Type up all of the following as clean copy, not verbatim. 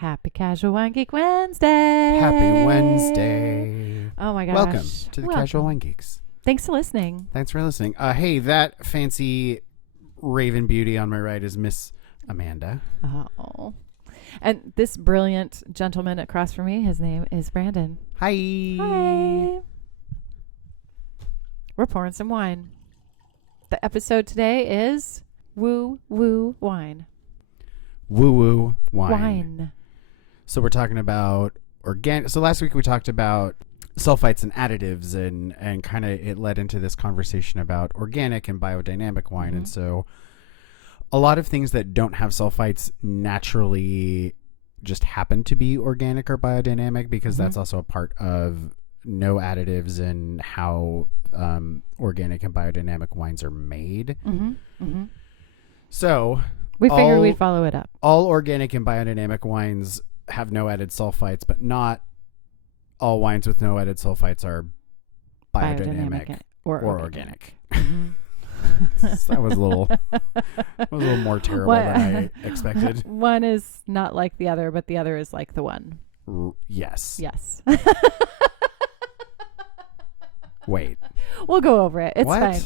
Happy Casual Wine Geek Wednesday. Happy Wednesday. Oh my gosh. Welcome to the Casual Wine Geeks. Thanks for listening. Thanks for listening. Hey, that fancy Raven Beauty on my right is Miss Amanda. Oh. And this brilliant gentleman across from me, his name is Brandon. Hi. Hi. We're pouring some wine. The episode today is Woo Woo Wine. Woo Woo Wine. Wine. So we're talking about organic. So last week we talked about sulfites and additives, and kind of it led into this conversation about organic and biodynamic wine. Mm-hmm. And so a lot of things that don't have sulfites naturally just happen to be organic or biodynamic because that's also a part of no additives and how organic and biodynamic wines are made. Mm-hmm. Mm-hmm. So we figured we'd follow it up. All organic and biodynamic wines have no added sulfites, but not all wines with no added sulfites are biodynamic or organic. Mm-hmm. That was a little more terrible than I expected. One is not like the other, but the other is like the one. Yes. Yes. Wait. We'll go over it. It's What? fine.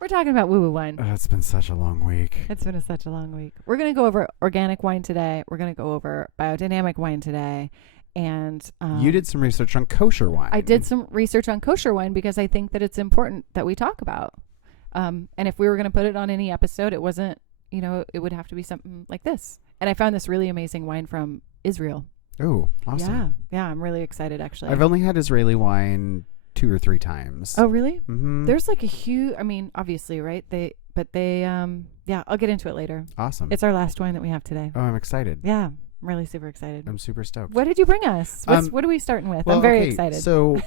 We're talking about woo-woo wine. It's been such a long week. It's been such a long week. We're going to go over organic wine today. We're going to go over biodynamic wine today. And you did some research on kosher wine. I did some research on kosher wine because I think that it's important that we talk about. And if we were going to put it on any episode, it wasn't, it would have to be something like this. And I found this really amazing wine from Israel. Oh, awesome. Yeah, I'm really excited, actually. I've only had Israeli wine 2 or 3 times. Oh, really? Mm-hmm. There's like a huge, obviously, right? I'll get into it later. Awesome. It's our last wine that we have today. Oh, I'm excited. Yeah, I'm really super excited. I'm super stoked. What did you bring us? What are we starting with? Well, I'm very okay, excited. So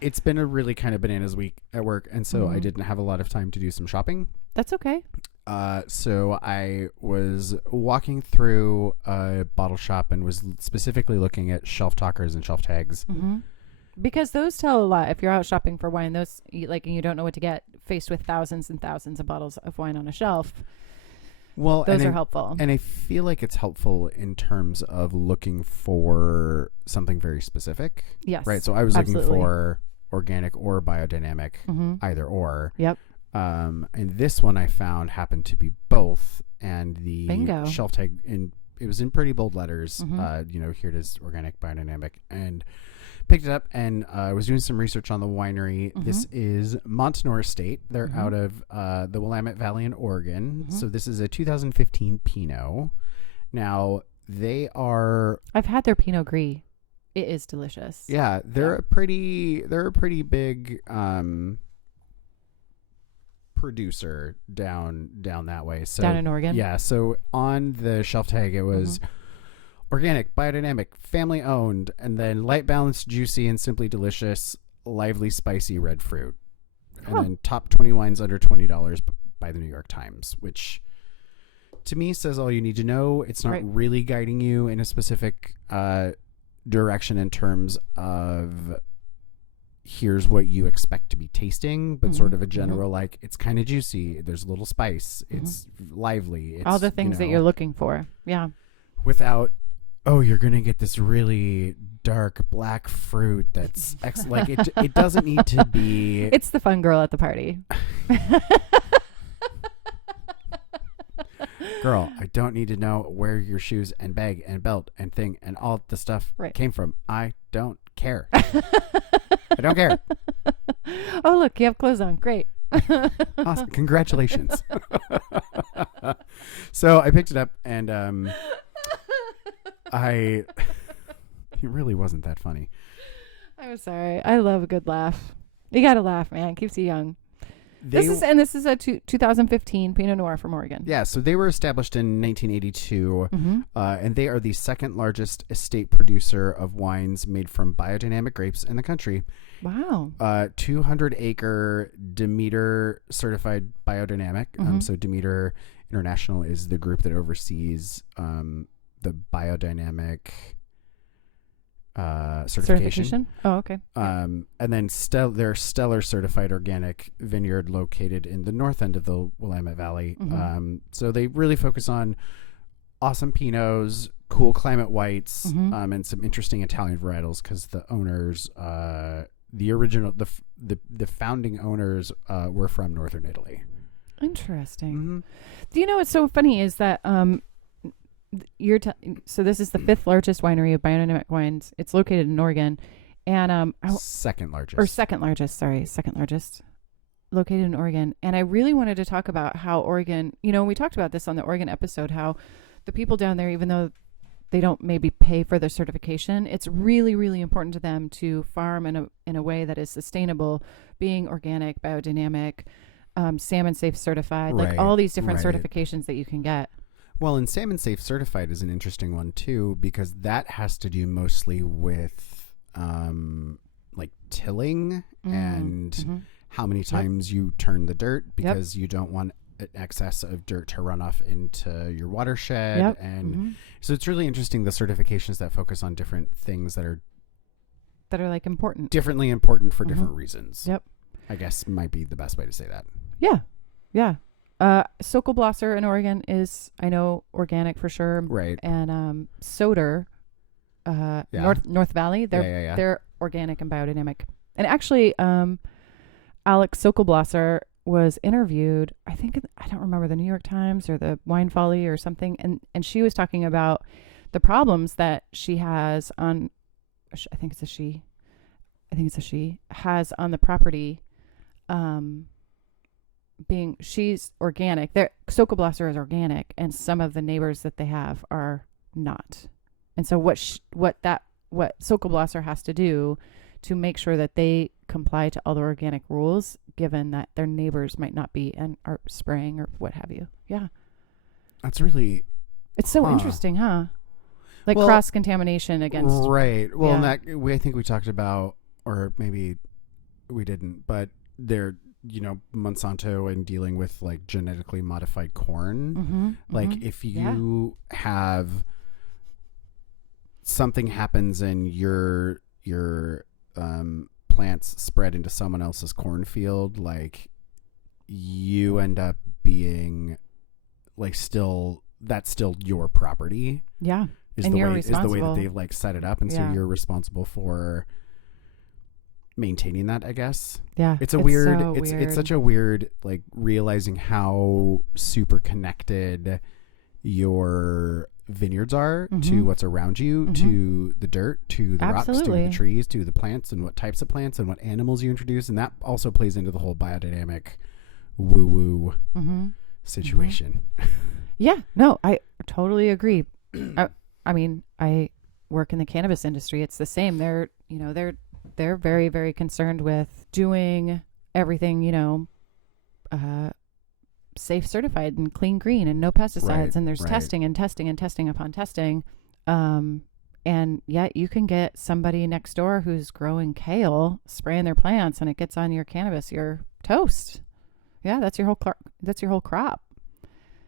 it's been a really kind of bananas week at work, and so I didn't have a lot of time to do some shopping. That's okay. So I was walking through a bottle shop and was specifically looking at shelf talkers and shelf tags. Mm-hmm. Because those tell a lot. If you're out shopping for wine, and you don't know what to get, faced with thousands and thousands of bottles of wine on a shelf. Well, those are helpful. And I feel like it's helpful in terms of looking for something very specific. Yes. Right. So I was absolutely. looking for organic or biodynamic, either or. Yep. And this one I found happened to be both. And the Bingo. shelf tag, it was in pretty bold letters. Here it is, organic, biodynamic. And picked it up, and I was doing some research on the winery. This is Montanore Estate. They're out of the Willamette Valley in Oregon. So this is a 2015 Pinot. Now, they are... I've had their Pinot Gris. It is delicious. Yeah, they're a pretty big producer down that way. So down in Oregon? Yeah, so on the shelf tag, it was... organic, biodynamic, family owned, and then light balanced, juicy, and simply delicious, lively, spicy red fruit. And then top 20 wines under $20 by the New York Times, which to me says all you need to know. It's not really guiding you in a specific direction in terms of here's what you expect to be tasting, but sort of a general, like, it's kind of juicy. There's a little spice. It's lively. It's, all the things that you're looking for. Yeah. Without... oh, you're going to get this really dark black fruit that's like it doesn't need to be. It's the fun girl at the party. Girl, I don't need to know where your shoes and bag and belt and thing and all the stuff came from. I don't care. I don't care. Oh, look, you have clothes on. Great. Awesome. Congratulations. So I picked it up and it really wasn't that funny. I'm sorry. I love a good laugh. You gotta laugh, man. Keeps you young. This is a 2015 Pinot Noir from Oregon. Yeah, so they were established in 1982, and they are the second largest estate producer of wines made from biodynamic grapes in the country. Wow. 200-acre Demeter certified biodynamic. So Demeter International is the group that oversees the biodynamic certification. Oh, okay. And then their Stellar certified organic vineyard located in the north end of the Willamette Valley. So they really focus on awesome Pinots, cool climate whites, and some interesting Italian varietals because the owners, the founding owners were from northern Italy. Interesting. Do you know what's so funny is that so this is the 5th largest winery of biodynamic wines. It's located in Oregon, and second largest, located in Oregon. And I really wanted to talk about how Oregon, we talked about this on the Oregon episode, how the people down there, even though they don't maybe pay for their certification, it's really, really important to them to farm in a way that is sustainable, being organic, biodynamic, salmon safe certified, like all these different certifications that you can get. Well, and Salmon Safe Certified is an interesting one too, because that has to do mostly with like tilling and how many times you turn the dirt, because you don't want an excess of dirt to run off into your watershed. And so it's really interesting, the certifications that focus on different things that are like important, differently important for different reasons. I guess might be the best way to say that. Yeah. Sokolblosser in Oregon is, I know, organic for sure. Right. And Soder, North Valley, they're organic and biodynamic. And actually, Alex Sokolblosser was interviewed, I don't remember, the New York Times or the Wine Folly or something, and she was talking about the problems that she has on, I think it's a she, has on the property, she's organic. Sokolblosser is organic, and some of the neighbors that they have are not. And so what Sokolblosser has to do to make sure that they comply to all the organic rules, given that their neighbors might not be and are spraying or what have you. Yeah, that's really, it's so interesting, huh? Like cross contamination against Well, and that I think we talked about, or maybe we didn't, but they're, Monsanto and dealing with like genetically modified corn. If you have something happens and your plants spread into someone else's cornfield, like you end up being like that's still your property. Yeah. Is the way that they've like set it up, and so you're responsible for maintaining that, I guess. Yeah. It's such a weird, like, realizing how super connected your vineyards are to what's around you, to the dirt, to the rocks, to the trees, to the plants, and what types of plants and what animals you introduce. And that also plays into the whole biodynamic woo-woo situation. Yeah, no, I totally agree. I mean, I work in the cannabis industry. It's the same. They're very, very concerned with doing everything, safe certified and clean green and no pesticides. And there's testing and testing and testing upon testing. And yet you can get somebody next door who's growing kale, spraying their plants, and it gets on your cannabis, you're toast. Yeah, that's your whole crop.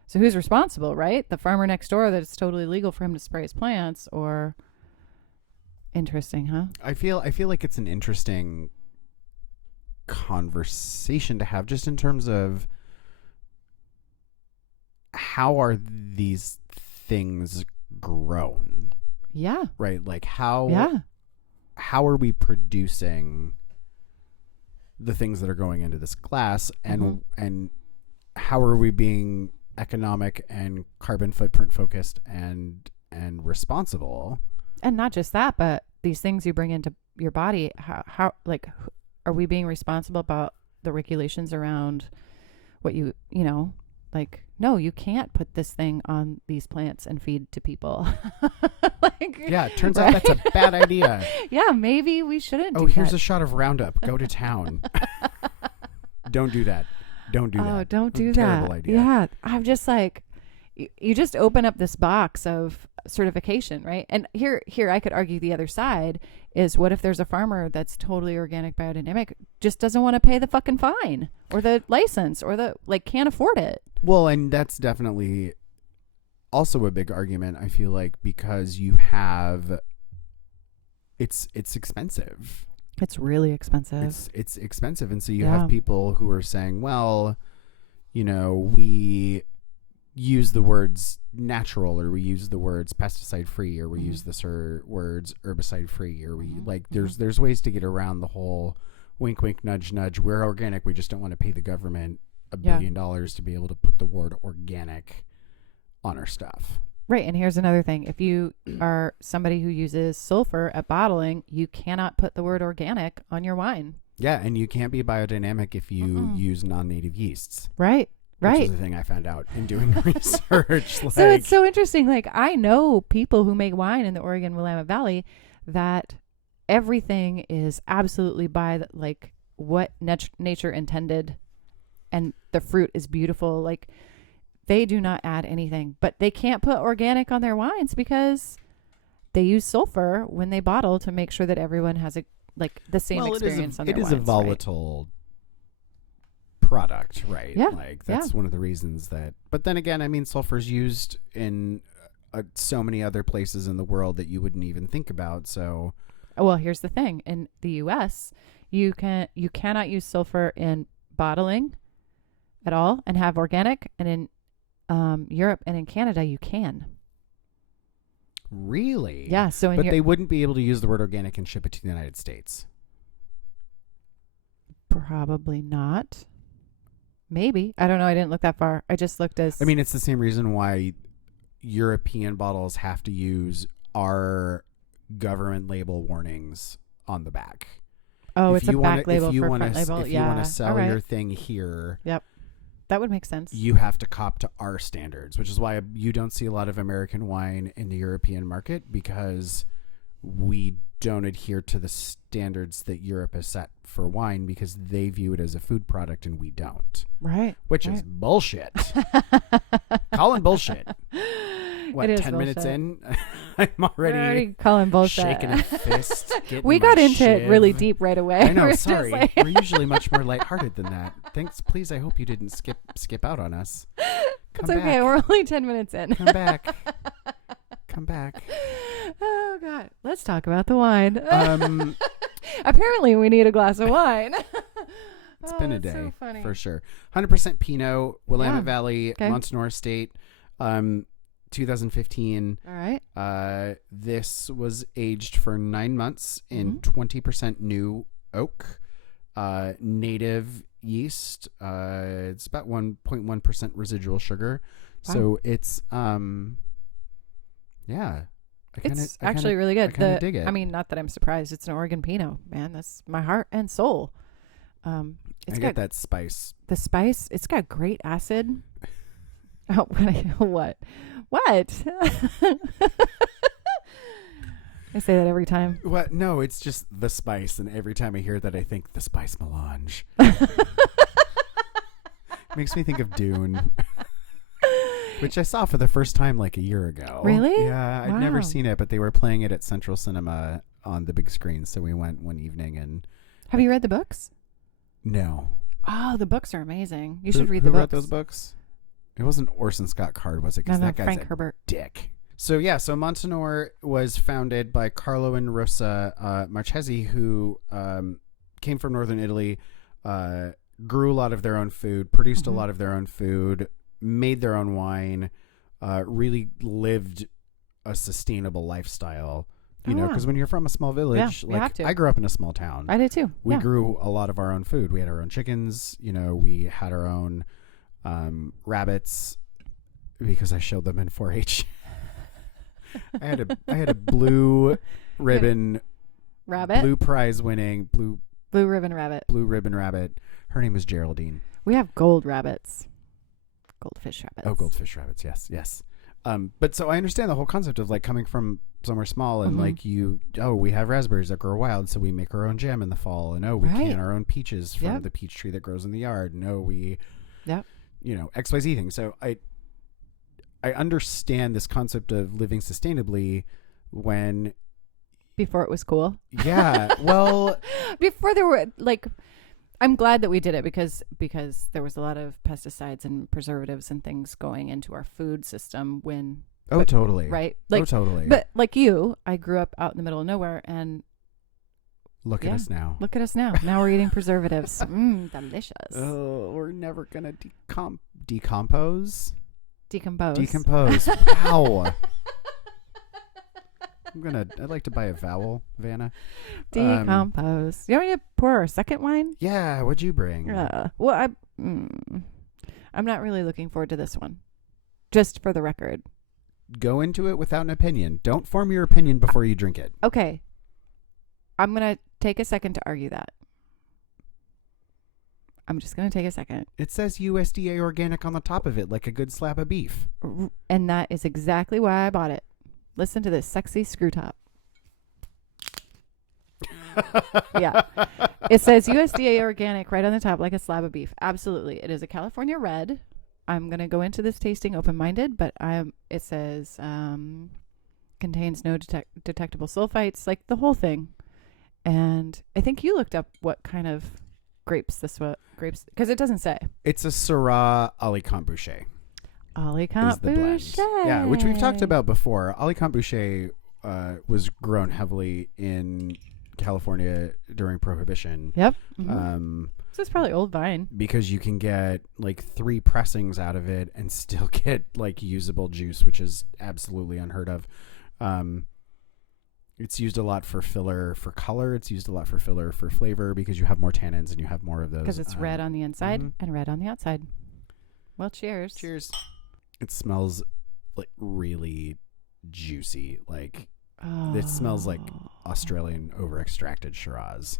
So who's responsible, right? The farmer next door that it's totally legal for him to spray his plants, or... Interesting, huh? I feel like it's an interesting conversation to have, just in terms of how are these things grown? Yeah. Right? Like how are we producing the things that are going into this glass, and how are we being economic and carbon footprint focused and responsible? And not just that, but these things you bring into your body, how like, are we being responsible about the regulations around what like, no, you can't put this thing on these plants and feed to people. It turns out that's a bad idea. Yeah, maybe we shouldn't do here's that. a shot of Roundup. Go to town. Don't do that. Don't do that. Oh, don't do that. Terrible idea. Yeah, I'm just like, you just open up this box of certification, right? And here I could argue the other side is, what if there's a farmer that's totally organic, biodynamic, just doesn't want to pay the fucking fine or the license or can't afford it? Well, and that's definitely also a big argument, I feel like, because you have it's expensive. It's really expensive. It's expensive. And so you Yeah. have people who are saying, well, you know, we use the words natural, or we use the words pesticide free, or we use the words herbicide free, or we like there's ways to get around the whole wink wink nudge nudge. We're organic, we just don't want to pay the government $1 billion to be able to put the word organic on our stuff. Right. And here's another thing. If you are somebody who uses sulfur at bottling, you cannot put the word organic on your wine. Yeah, and you can't be biodynamic if you use non-native yeasts. Right. Right. Which is the thing I found out in doing research. So it's so interesting. Like, I know people who make wine in the Oregon Willamette Valley that everything is absolutely by the, like what nature intended, and the fruit is beautiful. Like, they do not add anything, but they can't put organic on their wines because they use sulfur when they bottle to make sure that everyone has the same experience on their wines. It is a volatile product, right? Yeah. Like, that's one of the reasons that. But then again, I mean, sulfur is used in so many other places in the world that you wouldn't even think about. So, well, here's the thing: in the U.S., you cannot use sulfur in bottling at all and have organic, and in Europe and in Canada, you can. Really? Yeah. So, but they wouldn't be able to use the word organic and ship it to the United States. Probably not. Maybe. I don't know. I didn't look that far. I just looked as. I mean, it's the same reason why European bottles have to use our government label warnings on the back. Oh, it's a back label for front label. If you want to sell your thing here. Yep. That would make sense. You have to cop to our standards, which is why you don't see a lot of American wine in the European market, because we don't adhere to the standards that Europe has set for wine, because they view it as a food product and we don't. Right. Which is bullshit. Calling bullshit. What, 10 bullshit. Minutes in? I'm already calling bullshit. Shaking a fist. We got into it really deep right away. I know, sorry. We're usually much more lighthearted than that. Thanks. Please, I hope you didn't skip out on us. It's okay. Back. We're only 10 minutes in. Come back. Come back. Oh, God. Let's talk about the wine. Apparently, we need a glass of wine. It's been a day, so for sure. 100% Pinot, Willamette Valley, Montanore Estate, 2015. All right. This was aged for 9 months in 20% new oak, native yeast. It's about 1.1% residual sugar. Wow. So it's it's actually really good. I dig it. I mean, not that I'm surprised. It's an Oregon Pinot, man. That's my heart and soul. It's got that spice. The spice. It's got great acid. Oh, what? What? I say that every time. What? No, it's just the spice, and every time I hear that, I think the spice melange. Makes me think of Dune. Which I saw for the first time like a year ago. Really? Yeah, I'd never seen it, but they were playing it at Central Cinema on the big screen, so we went one evening. And have you read the books? No. Oh, the books are amazing. You should read the books. Who wrote those books? It wasn't Orson Scott Card, was it? Because that guy's Frank Herbert. Dick. So Montanore was founded by Carlo and Rosa Marchesi, who came from northern Italy, grew a lot of their own food, produced a lot of their own food, made their own wine, really lived a sustainable lifestyle. You know, because when you're from a small village, I grew up in a small town. I did too. We grew a lot of our own food. We had our own chickens. You know, we had our own rabbits because I showed them in 4-H. I had a blue ribbon rabbit, blue prize winning blue ribbon rabbit. Her name was Geraldine. We have gold rabbits. Goldfish rabbits. Oh, goldfish rabbits. Yes. But so I understand the whole concept of like coming from somewhere small and like we have raspberries that grow wild, so we make our own jam in the fall, and we can our own peaches from the peach tree that grows in the yard, and we XYZ thing. So I understand this concept of living sustainably when before it was cool. Yeah. Well, before there were I'm glad that we did it because there was a lot of pesticides and preservatives and things going into our food system totally. Right? Totally. But like you, I grew up out in the middle of nowhere, and Look at us now. Look at us now. Now we're eating preservatives. Delicious. Oh, we're never gonna decompose. Decompose. Wow. I'd like to buy a vowel, Vanna. Decompose. You want me to pour our second wine? Yeah, what'd you bring? Well, I'm not really looking forward to this one. Just for the record. Go into it without an opinion. Don't form your opinion before you drink it. Okay. I'm going to take a second to argue that. I'm just going to take a second. It says USDA organic on the top of it, like a good slab of beef. And that is exactly why I bought it. Listen to this sexy screw top. Yeah. It says USDA organic right on the top, like a slab of beef. Absolutely. It is a California red. I'm going to go into this tasting open-minded, but it says contains no detectable sulfites, like the whole thing. And I think you looked up what kind of grapes because it doesn't say. It's a Syrah Alicante Boucher. Alicante Boucher. Yeah, which we've talked about before. Alicante Boucher was grown heavily in California during Prohibition. Yep. Mm-hmm. So it's probably old vine. Because you can get like 3 pressings out of it and still get like usable juice, which is absolutely unheard of. It's used a lot for filler for color. It's used a lot for filler for flavor because you have more tannins and you have more of those. Because it's red on the inside and red on the outside. Well, cheers. Cheers. It smells like really juicy. Like it smells like Australian over-extracted Shiraz.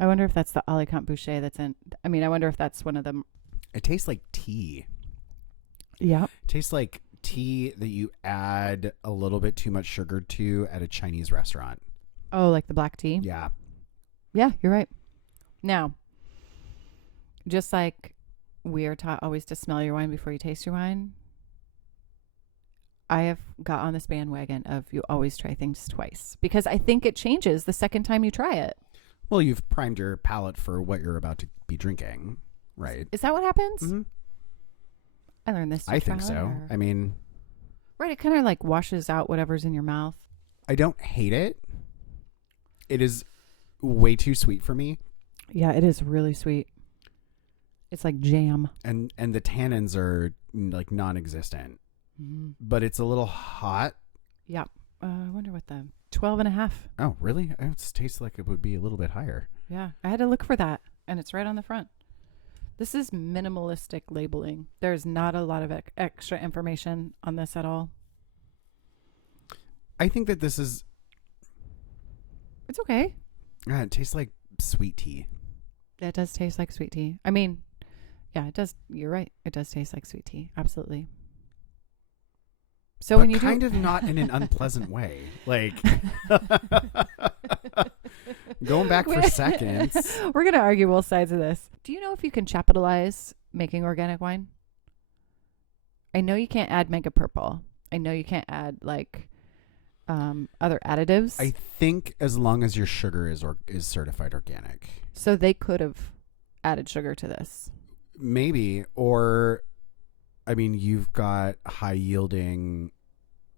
I wonder if that's the Alicante Boucher that's in. I mean, I wonder if that's one of them. It tastes like tea. Yeah. It tastes like tea that you add a little bit too much sugar to at a Chinese restaurant. Oh, like the black tea? Yeah. Yeah, you're right. Now, just like we are taught always to smell your wine before you taste your wine, I have got on this bandwagon of you always try things twice because I think it changes the second time you try it. Well, you've primed your palate for what you're about to be drinking, right? Is that what happens? Mm-hmm. I learned this. I think so. I mean, right. It kind of like washes out whatever's in your mouth. I don't hate it. It is way too sweet for me. Yeah, it is really sweet. It's like jam. And the tannins are like non-existent. Mm-hmm. But it's a little hot. Yeah. I wonder what the 12.5. Oh, really? It tastes like it would be a little bit higher. Yeah. I had to look for that. And it's right on the front. This is minimalistic labeling. There's not a lot of extra information on this at all. I think that this is... It's okay. It tastes like sweet tea. It does taste like sweet tea. I mean, yeah, it does. You're right. It does taste like sweet tea. Absolutely. So but when you kind of not in an unpleasant way. Like... Going back for seconds. We're going to argue both sides of this. Do you know if you can capitalize making organic wine? I know you can't add mega purple. I know you can't add like other additives. I think as long as your sugar is certified organic. So they could have added sugar to this. Maybe. Or, I mean, you've got high yielding.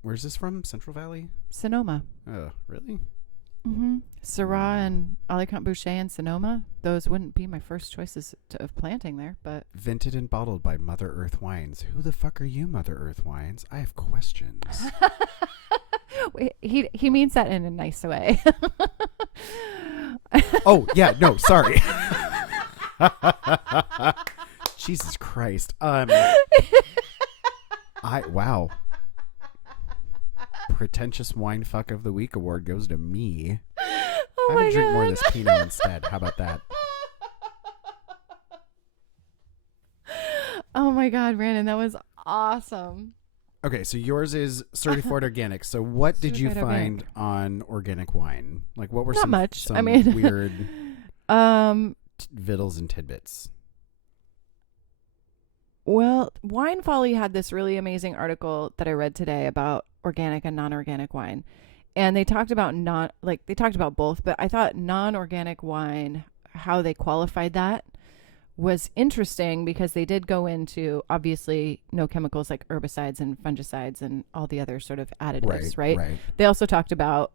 Where's this from? Central Valley? Sonoma. Oh, really? Mm-hmm. Syrah and Alicante Boucher and Sonoma. Those wouldn't be my first choices of planting there, but vented and bottled by Mother Earth Wines. Who the fuck are you, Mother Earth Wines? I have questions. Wait, he means that in a nice way. Oh yeah, no, sorry. Jesus Christ. Wow. Pretentious Wine Fuck of the Week award goes to me. Oh I'm my gonna drink God. more of this Pinot instead. How about that? Oh my God, Brandon, that was awesome. Okay, so yours is certified organic. So what did you Certified find organic. on organic wine? Like what were Not some much. some I mean, weird vittles and tidbits? Well, Wine Folly had this really amazing article that I read today about organic and non-organic wine. And they talked about both, but I thought non-organic wine, how they qualified that was interesting because they did go into obviously no chemicals like herbicides and fungicides and all the other sort of additives, right? Right. They also talked about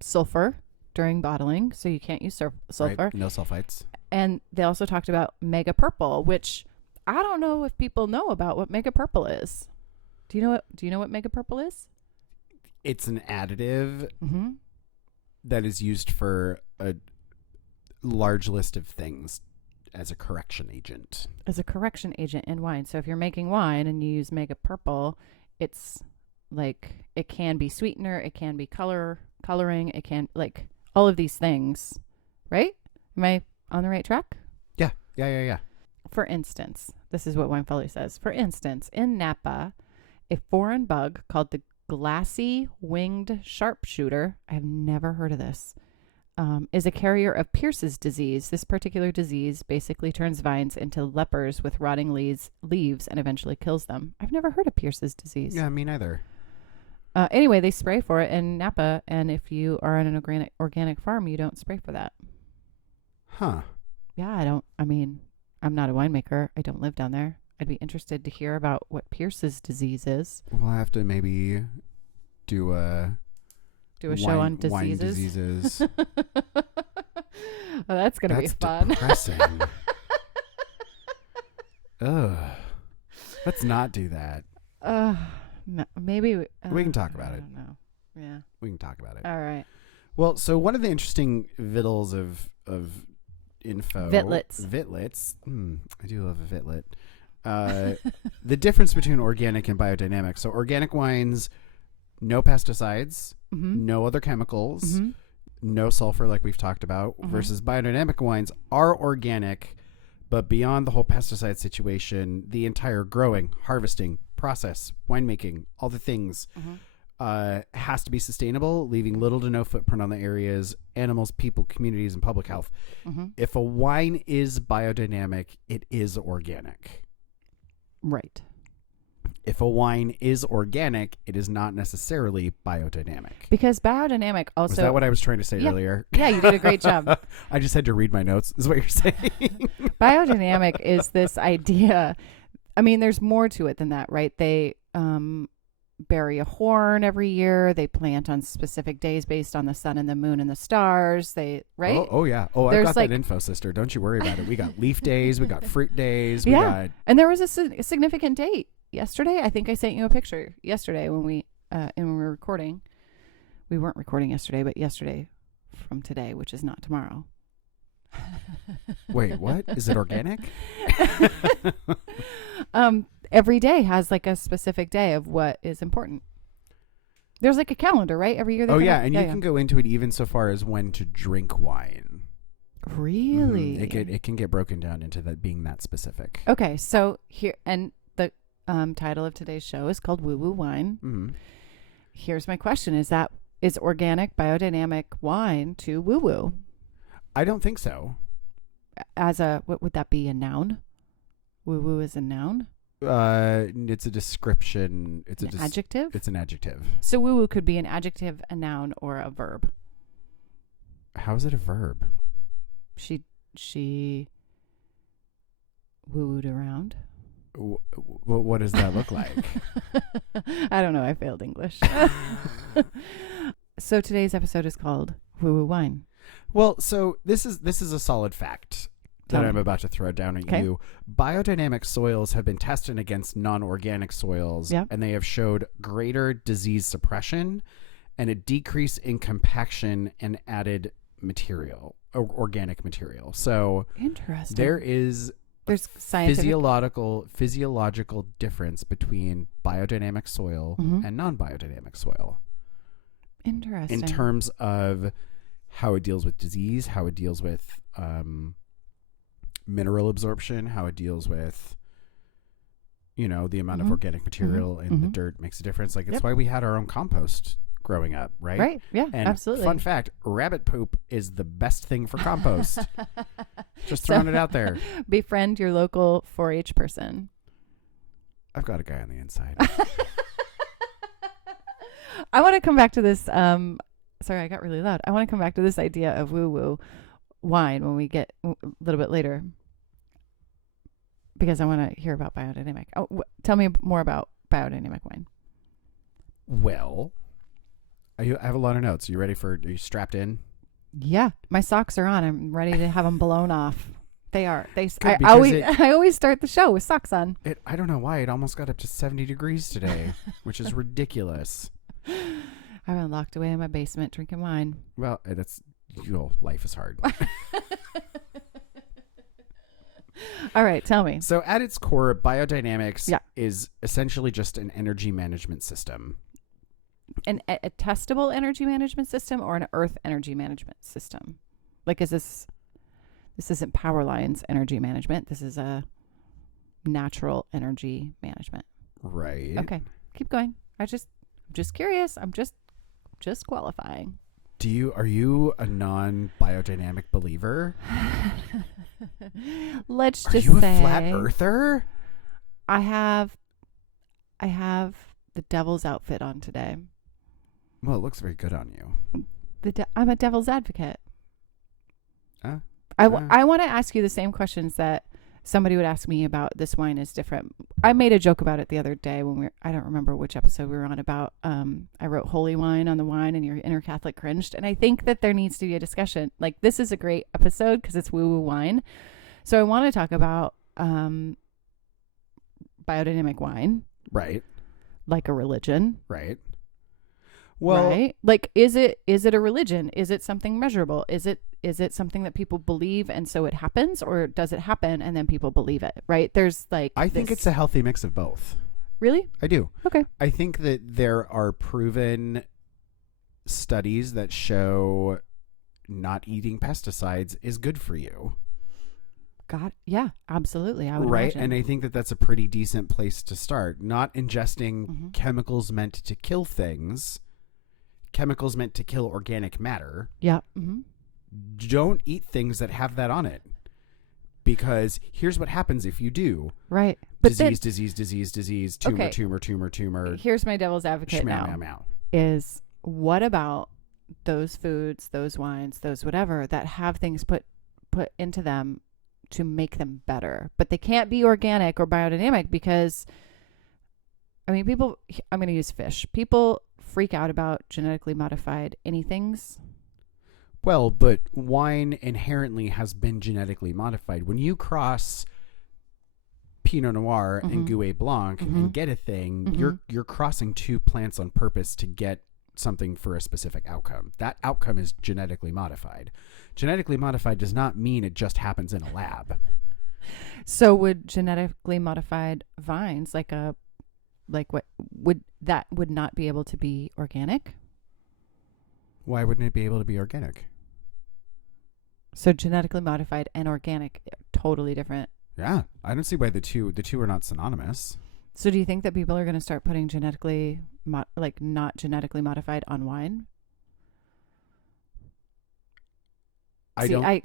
sulfur during bottling, so you can't use sulfur. Right. No sulfites. And they also talked about mega purple, which I don't know if people know about what mega purple is. Do you know what mega purple is? It's an additive Mm-hmm. that is used for a large list of things as a correction agent. As a correction agent in wine. So if you're making wine and you use mega purple, it's like it can be sweetener, it can be coloring, it can like all of these things, right? Am I on the right track? Yeah. For instance, this is what Wine Folly says. For instance, in Napa, a foreign bug called the glassy winged sharpshooter, I have never heard of this, is a carrier of Pierce's disease. This particular disease basically turns vines into lepers with rotting leaves and eventually kills them. I've never heard of Pierce's disease. Yeah, me neither. Anyway, they spray for it in Napa, and if you are on an organic farm, you don't spray for that. Huh. Yeah, I'm not a winemaker. I don't live down there. I'd be interested to hear about what Pierce's disease is. We'll have to maybe do a show on diseases. Wine diseases. Oh, that's going to be fun. Depressing. Ugh. Let's not do that. No, maybe we can talk about I it. don't know. Yeah. We can talk about it. All right. Well, so one of the interesting vittles of info. Vitlets. I do love a vitlet. The difference between organic and biodynamic. So organic wines, no pesticides, no other chemicals, no sulfur like we've talked about, versus biodynamic wines are organic, but beyond the whole pesticide situation, the entire growing, harvesting, process, winemaking, all the things has to be sustainable, leaving little to no footprint on the areas, animals, people, communities, and public health. If a wine is biodynamic, it is organic. Right. If a wine is organic, it is not necessarily biodynamic. Because biodynamic also... Was that what I was trying to say earlier? Yeah, you did a great job. I just had to read my notes, is what you're saying. Biodynamic is this idea... I mean, there's more to it than that, right? They bury a horn every year. They plant on specific days based on the sun and the moon and the stars. Right? Oh yeah. Oh, I've got that info, sister. Don't you worry about it. We got leaf days. We got fruit days. We got... And there was a significant date yesterday. I think I sent you a picture yesterday when we were recording. We weren't recording yesterday, but yesterday from today, which is not tomorrow. Wait, what? Is it organic? Every day has like a specific day of what is important. There's like a calendar, right? Every year. And you can go into it even so far as when to drink wine. Really? It can get broken down into that being that specific. Okay, so here, and the title of today's show is called Woo Woo Wine. Here's my question: is organic biodynamic wine too woo woo? I don't think so. What would that be? A noun? Woo woo is a noun? It's a description. It's an adjective? It's an adjective. So woo woo could be an adjective, a noun, or a verb. How is it a verb? She woo wooed around. What does that look like? I don't know. I failed English. So today's episode is called Woo Woo Wine. Well, so this is a solid fact that I'm about to throw down at you. Biodynamic soils have been tested against non-organic soils, and they have showed greater disease suppression and a decrease in compaction and added material, or organic material. So interesting. There's scientific physiological difference between biodynamic soil and non-biodynamic soil. Interesting. In terms of how it deals with disease, how it deals with mineral absorption, how it deals with, the amount of organic material in the dirt makes a difference. Like, it's why we had our own compost growing up, right? Right. Yeah, and absolutely. Fun fact, rabbit poop is the best thing for compost. Just throwing it out there. Befriend your local 4-H person. I've got a guy on the inside. I want to come back to this. Sorry, I got really loud. I want to come back to this idea of woo-woo wine when we get a little bit later, because I want to hear about biodynamic. Tell me more about biodynamic wine. Well, I have a lot of notes. Are you strapped in? Yeah, my socks are on. I'm ready to have them blown off. They are. Good, I always start the show with socks on. I don't know why it almost got up to 70 degrees today, which is ridiculous. I've been locked away in my basement drinking wine. Well, life is hard. All right, tell me. So at its core, biodynamics Yeah. is essentially just an energy management system. A testable energy management system or an earth energy management system? Like, this isn't power lines energy management. This is a natural energy management. Right. Okay, keep going. I'm just curious. I'm just qualifying. Are you a non-biodynamic believer? Let's Are just you say a flat earther? I have the devil's outfit on today. Well, it looks very good on you. I'm a devil's advocate. I want to ask you the same questions that somebody would ask me about this wine is different. I made a joke about it the other day when I don't remember which episode we were on about, I wrote holy wine on the wine and your inner Catholic cringed. And I think that there needs to be a discussion. Like, this is a great episode because it's woo-woo wine. So I want to talk about biodynamic wine. Right. Like a religion. Right. Well, right? Like, is it a religion? Is it something measurable? Is it something that people believe and so it happens, or does it happen and then people believe it? Right? There's like, I think it's a healthy mix of both. Really? I do. Okay. I think that there are proven studies that show not eating pesticides is good for you. Yeah, absolutely. I would right. imagine. And I think that that's a pretty decent place to start. Not ingesting chemicals meant to kill things, chemicals meant to kill organic matter. Yeah. Don't eat things that have that on it. Because here's what happens if you do. Right. But disease, tumor. Here's my devil's advocate now. Is what about those foods, those wines, those whatever that have things put into them to make them better, but they can't be organic or biodynamic because, I mean, I'm going to use fish. People freak out about genetically modified anythings. Well, but wine inherently has been genetically modified. When you cross Pinot Noir and Gouais Blanc and get a thing, you're crossing two plants on purpose to get something for a specific outcome. That outcome is genetically modified. Genetically modified does not mean it just happens in a lab. So would genetically modified vines would not be able to be organic? Why wouldn't it be able to be organic? So genetically modified and organic, totally different. Yeah, I don't see why the two are not synonymous. So do you think that people are going to start putting not genetically modified on wine?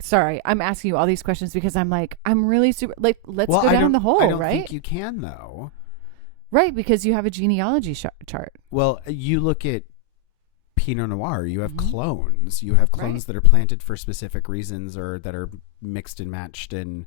Sorry, I'm asking you all these questions because I'm really super, let's go down the hole, right? I don't think you can, though. Right, because you have a genealogy chart. Well, you look at Pinot Noir, you have clones. You have clones that are planted for specific reasons or that are mixed and matched. And,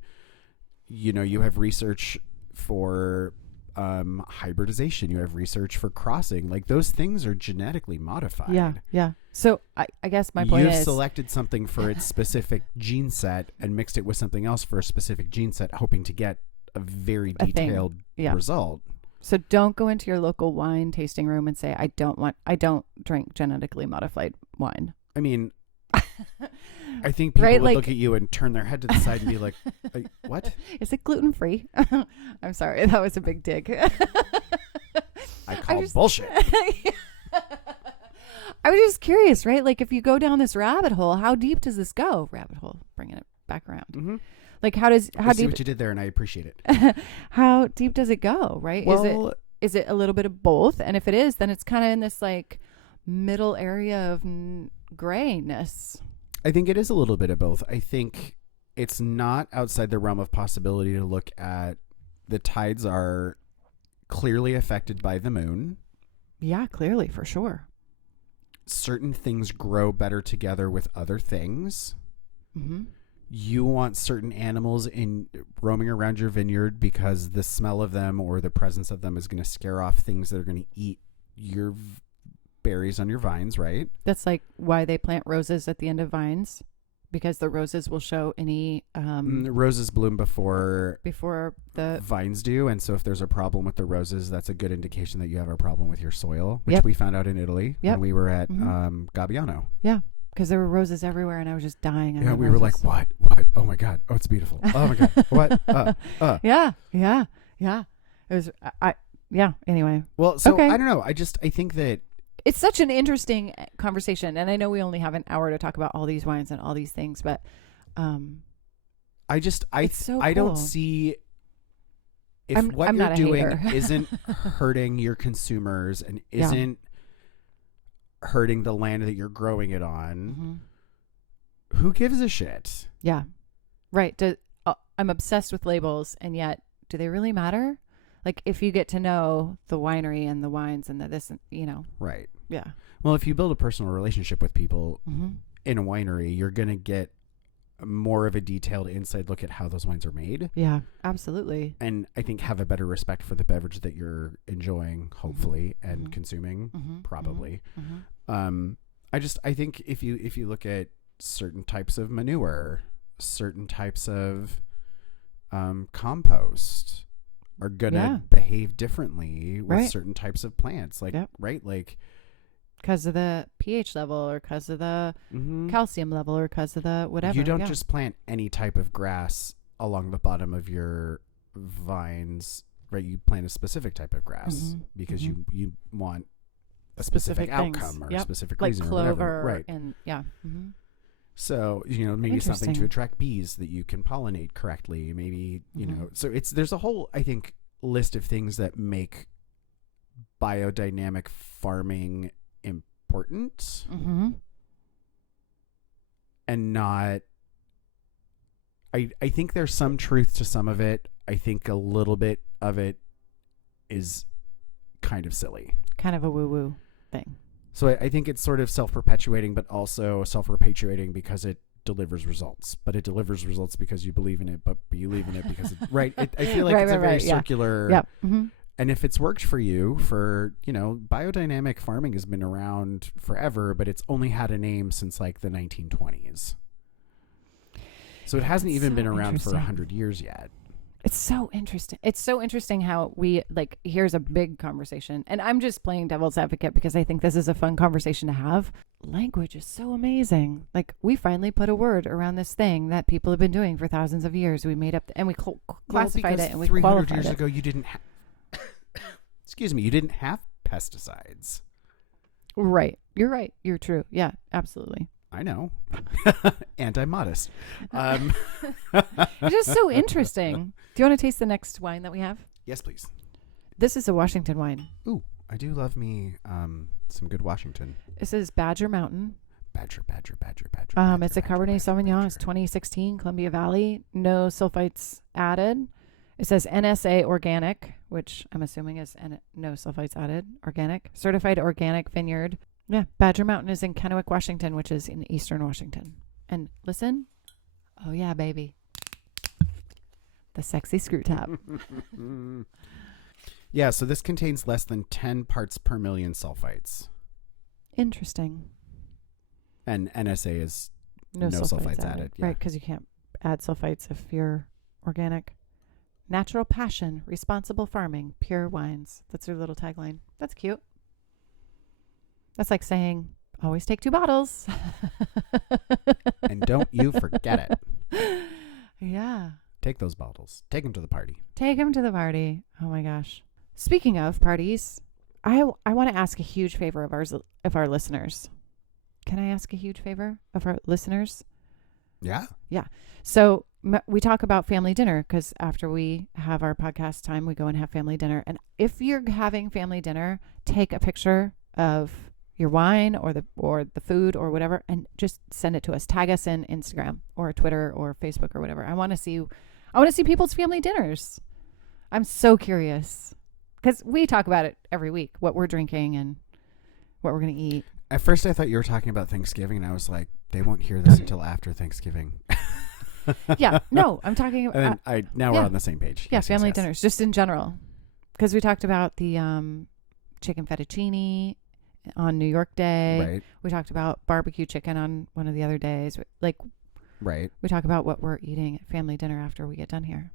you have research for hybridization. You have research for crossing. Like, those things are genetically modified. Yeah. So I guess my point is, you've selected something for its specific gene set and mixed it with something else for a specific gene set, hoping to get a very detailed result. So don't go into your local wine tasting room and say, I don't drink genetically modified wine. I mean, I think people would look at you and turn their head to the side and be like, what? Is it gluten free? I'm sorry. That was a big dig. I call bullshit. I was just curious, right? Like, if you go down this rabbit hole, how deep does this go? Rabbit hole, bringing it back around. Like, how I deep? see what you did there, and I appreciate it. How deep does it go? Right? Well, is it a little bit of both? And if it is, then it's kind of in this middle area of grayness. I think it is a little bit of both. I think it's not outside the realm of possibility to look at the tides are clearly affected by the moon. Yeah, clearly, for sure. Certain things grow better together with other things. You want certain animals roaming around your vineyard because the smell of them or the presence of them is going to scare off things that are going to eat your berries on your vines, right? That's like why they plant roses at the end of vines, because the roses will show any roses bloom before the vines do, and so if there's a problem with the roses, that's a good indication that you have a problem with your soil, which Yep. we found out in Italy Yep. when we were at Mhm. Gabbiano. Yeah, because there were roses everywhere, and I was just dying. Yeah, we were like, what? Oh my God! Oh, it's beautiful. Oh my God! What? Yeah. It was. Yeah. Anyway, Well, so Okay. I don't know. I think that it's such an interesting conversation, and I know we only have an hour to talk about all these wines and all these things, but it's so I don't cool. see if I'm what not you're a doing hater. isn't hurting your consumers and Yeah. isn't hurting the land that you're growing it on. Mhm. Who gives a shit? Yeah, right. I'm obsessed with labels, and yet, do they really matter? Like, if you get to know the winery and the wines and the this, and, Right. yeah. Well, if you build a personal relationship with people Mm-hmm. in a winery, you're going to get more of a detailed inside look at how those wines are made. Yeah, absolutely. And I think have a better respect for the beverage that you're enjoying, hopefully, and Mhm. consuming, Mm-hmm. probably. Mm-hmm. I think if you look at certain types of manure, certain types of compost are gonna Yeah. behave differently with Right. certain types of plants, like Yep. right, like Because of the pH level, or because of the calcium level, or because of the whatever. You don't yeah. just plant any type of grass along the bottom of your vines, right? You plant a specific type of grass Mhm. because Mhm. you want a specific things. outcome or a Yep. specific like reason or clover, whatever, right? and yeah. Mm-hmm. So, maybe something to Interesting. attract bees that you can pollinate correctly. Maybe, Mhm. so there's a whole, I think, list of things that make biodynamic farming important Mm-hmm. and not, I think there's some truth to some of it. I think a little bit of it is kind of silly. Kind of a woo-woo thing. So I think it's sort of self-perpetuating, but also self-perpetuating because it delivers results. But it delivers results because you believe in it, but you believe in it because right. I feel like it's a very circular. Yeah. Mm-hmm. And if it's worked for you, biodynamic farming has been around forever, but it's only had a name since like the 1920s. So it hasn't even been around for 100 years yet. It's so interesting. It's so interesting how we, like, here's a big conversation. And I'm just playing devil's advocate because I think this is a fun conversation to have. Language is so amazing. Like, we finally put a word around this thing that people have been doing for thousands of years. We made up and we classified it and we 300 qualified years it. ago, you didn't you didn't have pesticides. Right. You're right. You're true. Yeah, absolutely. I know. And I'm modest. It's just so interesting. Do you want to taste the next wine that we have? Yes, please. This is a Washington wine. Ooh, I do love me some good Washington. This is Badger Mountain. Badger. It's a Cabernet Sauvignon. It's 2016, Columbia Valley. No sulfites added. It says NSA organic, which I'm assuming is no sulfites added. Organic. Certified organic vineyard. Yeah. Badger Mountain is in Kennewick, Washington, which is in eastern Washington. And listen. Oh, yeah, baby. The sexy screw top. Yeah, so this contains less than 10 parts per million sulfites. Interesting. And NSA is No sulfites added. Yeah. Right, because you can't add sulfites if you're organic. Natural passion, responsible farming, pure wines. That's their little tagline. That's cute. That's like saying, always take 2 bottles. And don't you forget it. Yeah. Take those bottles. Take them to the party. Take them to the party. Oh my gosh. Speaking of parties, I want to ask a huge favor of our listeners. Can I ask a huge favor of our listeners? Yeah. So we talk about family dinner because after we have our podcast time, we go and have family dinner. And if you're having family dinner, take a picture of your wine or the food or whatever, and just send it to us. Tag us in Instagram or Twitter or Facebook or whatever. I want to see people's family dinners. I'm so curious because we talk about it every week, what we're drinking and what we're going to eat. At first, I thought you were talking about Thanksgiving, and I was like, they won't hear this until after Thanksgiving. Yeah, no, I'm talking about. And then we're on the same page. Yeah, Yes, family yes. dinners, just in general, because we talked about the chicken fettuccine on New York Day. Right. We talked about barbecue chicken on one of the other days. Like, Right. we talk about what we're eating at family dinner after we get done here.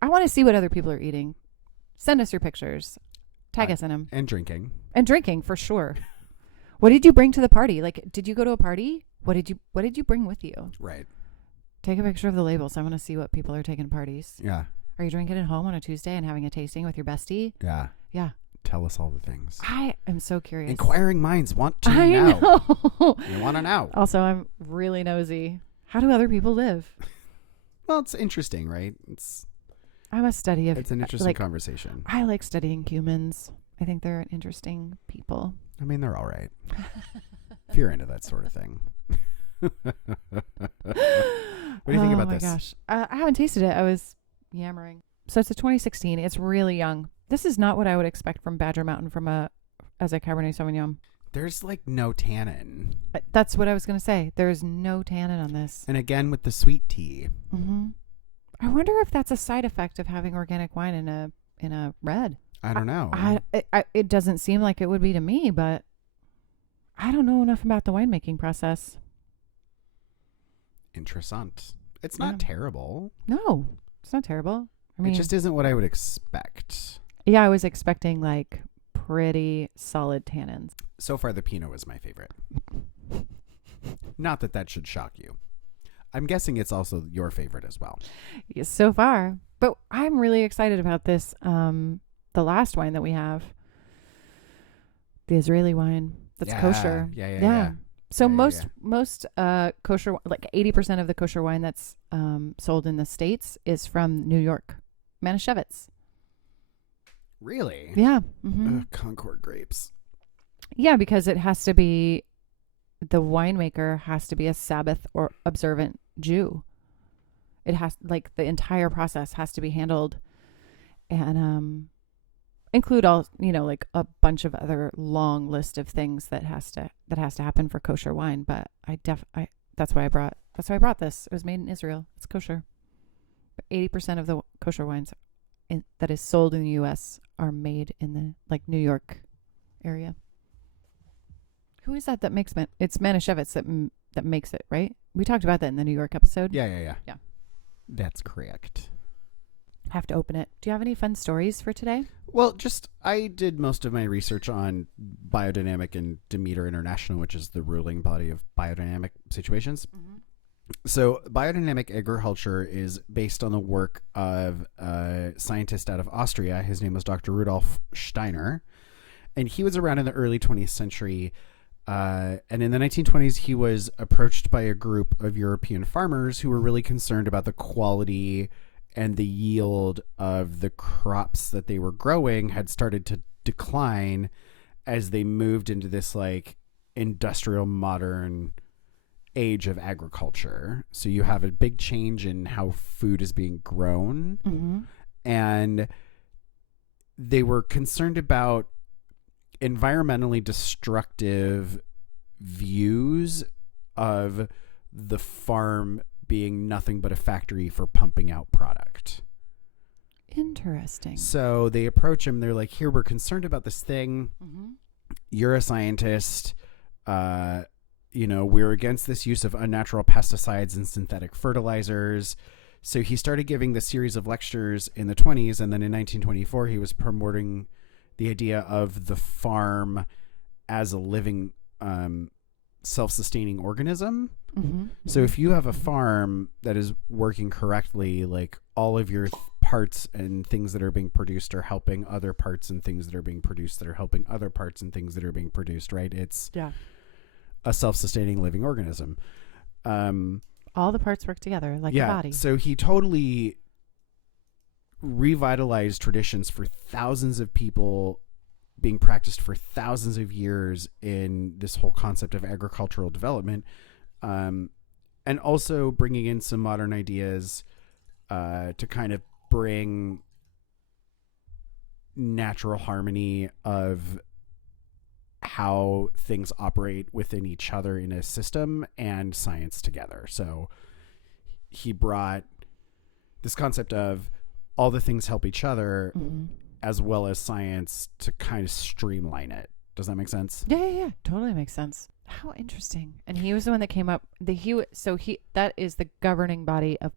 I want to see what other people are eating. Send us your pictures. Tag us in them. And drinking. And drinking, for sure. What did you bring to the party? Like, did you go to a party? What did you bring with you? Right. Take a picture of the labels. I want to see what people are taking to parties. Yeah. Are you drinking at home on a Tuesday and having a tasting with your bestie? Yeah. Yeah. Tell us all the things. I am so curious. Inquiring minds want to I know. know. You want to know. Also, I'm really nosy. How do other people live? Well, it's interesting, right? I'm a study of. It's an interesting conversation. I like studying humans. I think they're interesting people. I mean, they're all right. If you're into that sort of thing. What do you think about this? Oh my gosh. I haven't tasted it. I was yammering. So it's a 2016. It's really young. This is not what I would expect from Badger Mountain as a Cabernet Sauvignon. There's like no tannin. That's what I was going to say. There's no tannin on this. And again, with the sweet tea. Mm-hmm. I wonder if that's a side effect of having organic wine in a red. I don't know. It doesn't seem like it would be to me, but I don't know enough about the winemaking process. Interessant. It's not terrible. No, it's not terrible. I mean, it just isn't what I would expect. Yeah, I was expecting like pretty solid tannins. So far, the Pinot was my favorite. Not that should shock you. I'm guessing it's also your favorite as well. Yes, so far. But I'm really excited about this. The last wine that we have, the Israeli wine that's kosher. Yeah. So most kosher, like 80% of the kosher wine that's sold in the States is from New York, Manischewitz. Really? Yeah. Mm-hmm. Concord grapes. Yeah, because it has to be, the winemaker has to be a Sabbath or observant Jew. It has, like, the entire process has to be handled and include all, like a bunch of other long list of things that has to happen for kosher wine. But that's why I brought this. It was made in Israel. It's kosher. But 80% of the kosher wines that is sold in the U.S. are made in the New York area. Who is that makes it? It's Manischewitz that makes it, right? We talked about that in the New York episode. Yeah. That's correct. I have to open it. Do you have any fun stories for today? Well, I did most of my research on Biodynamic and Demeter International, which is the ruling body of biodynamic situations. Mm-hmm. So biodynamic agriculture is based on the work of a scientist out of Austria. His name was Dr. Rudolf Steiner, and he was around in the early 20th century. And in the 1920s, he was approached by a group of European farmers who were really concerned about the quality and the yield of the crops that they were growing had started to decline as they moved into this industrial modern age of agriculture. So you have a big change in how food is being grown. Mm-hmm. And they were concerned about environmentally destructive views of the farm being nothing but a factory for pumping out product. Interesting. So they approach him. They're like, here, we're concerned about this thing. Mm-hmm. You're a scientist. We're against this use of unnatural pesticides and synthetic fertilizers. So he started giving this series of lectures in the 20s. And then in 1924, he was promoting the idea of the farm as a living, self-sustaining organism. Mm-hmm. So if you have a farm that is working correctly, all of your parts and things that are being produced are helping other parts and things that are being produced that are helping other parts and things that are being produced, right? It's a self-sustaining living organism. All the parts work together like a body. So he totally revitalized traditions for thousands of people being practiced for thousands of years in this whole concept of agricultural development. And also bringing in some modern ideas to kind of bring natural harmony of how things operate within each other in a system and science together. So he brought this concept of all the things help each other, mm-hmm. as well as science, to kind of streamline it Does that make sense? Yeah. Totally makes sense. How interesting. And he was the one that came up. That is the governing body of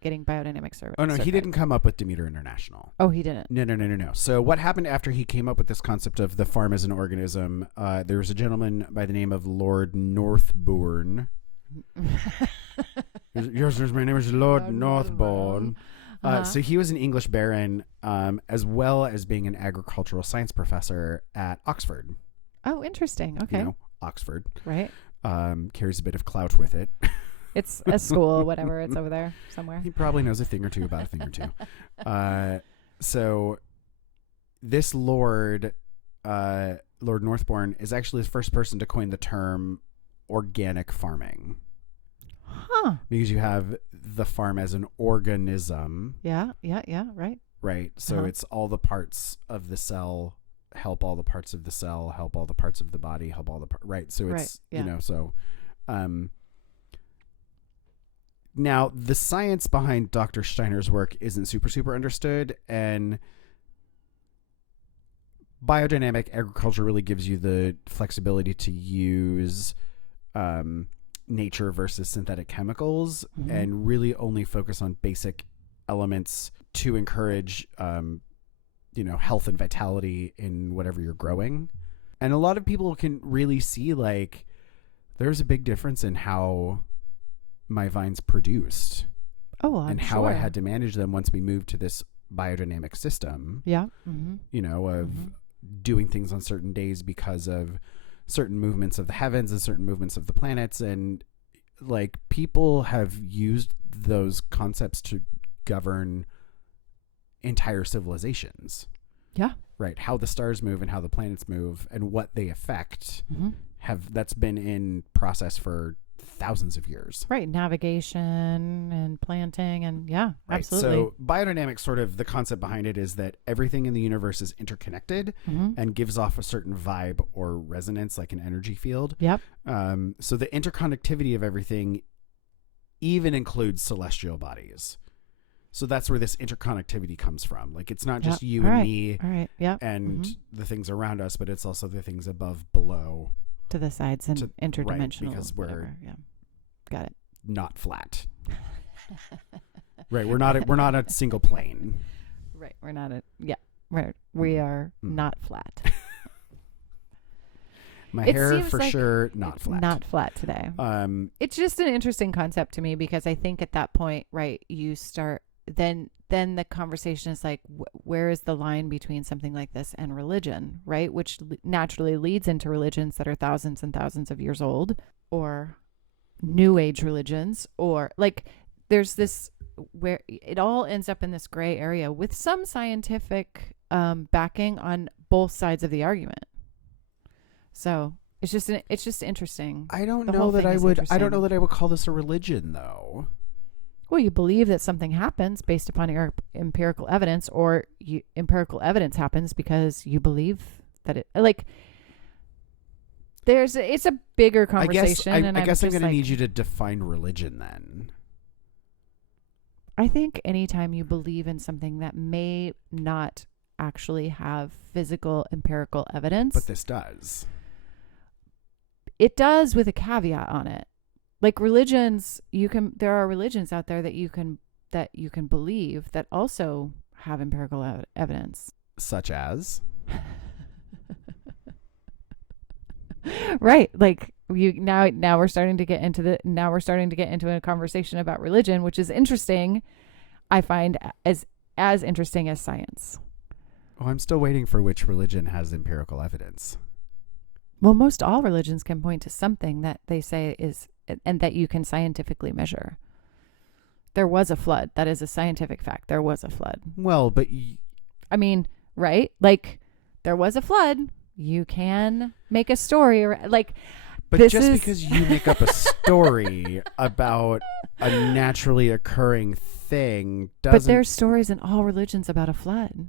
getting biodynamic service. Oh no, he didn't come up with Demeter International. Oh, he didn't. No. So what happened after he came up with this concept of the farm as an organism? There was a gentleman by the name of Lord Northbourne. Yes, my name is Lord Northbourne. So he was an English baron, as well as being an agricultural science professor at Oxford. Oh, interesting. Okay. You know, Oxford. Right. Carries a bit of clout with it. It's a school, whatever. It's over there somewhere. He probably knows a thing or two about a thing or two. So this Lord Northbourne is actually the first person to coin the term organic farming. Huh. Because you have the farm as an organism. Yeah. Right. Right. So it's all the parts of the cell help all the parts of the cell, help all the parts of the body, help all the right. So it's, you know, so, now the science behind Dr. Steiner's work isn't super understood, and biodynamic agriculture really gives you the flexibility to use, nature versus synthetic chemicals, and really only focus on basic elements to encourage, health and vitality in whatever you're growing. And a lot of people can really see, like, there's a big difference in how my vines produced. Oh, I'm and how I had to manage them once we moved to this biodynamic system. Yeah. Of doing things on certain days because of certain movements of the heavens and certain movements of the planets. And like, people have used those concepts to govern entire civilizations. Yeah. Right. How the stars move and how the planets move and what they affect that's been in process for thousands of years. Right. Navigation and planting and right, absolutely. So biodynamics, sort of the concept behind it is that everything in the universe is interconnected and gives off a certain vibe or resonance, like an energy field. Yep. So the interconnectivity of everything even includes celestial bodies. So that's where this interconnectivity comes from. Like, it's not just you and me and the things around us, but it's also the things above, below, to the sides and interdimensional. Right, because we're got it. Not flat. Right, we're not a single plane. Right, we're not we are not flat. My hair for sure not flat. Not flat today. It's just an interesting concept to me, because I think at that point, right, you start then the conversation is like, where is the line between something like this and religion, right? Which naturally leads into religions that are thousands and thousands of years old, or new age religions, or like there's this where it all ends up in this gray area with some scientific backing on both sides of the argument. So it's just interesting. I don't know that I would call this a religion, though. Well, you believe that something happens based upon your empirical evidence, or empirical evidence happens because you believe that it, like, it's a bigger conversation. I guess I'm going to need you to define religion then. I think anytime you believe in something that may not actually have physical empirical evidence. But this does. It does, with a caveat on it. Like religions, there are religions out there that you can believe that also have empirical evidence. Such as? Right. Like now we're starting to get into a conversation about religion, which is interesting. I find as interesting as science. Oh, I'm still waiting for which religion has empirical evidence. Well, most all religions can point to something that they say is, and that you can scientifically measure. There was a flood. That is a scientific fact. There was a flood. Well, but I mean, right? Like, there was a flood. You can make a story, or like. But just because you make up a story about a naturally occurring thing doesn't. But there's stories in all religions about a flood.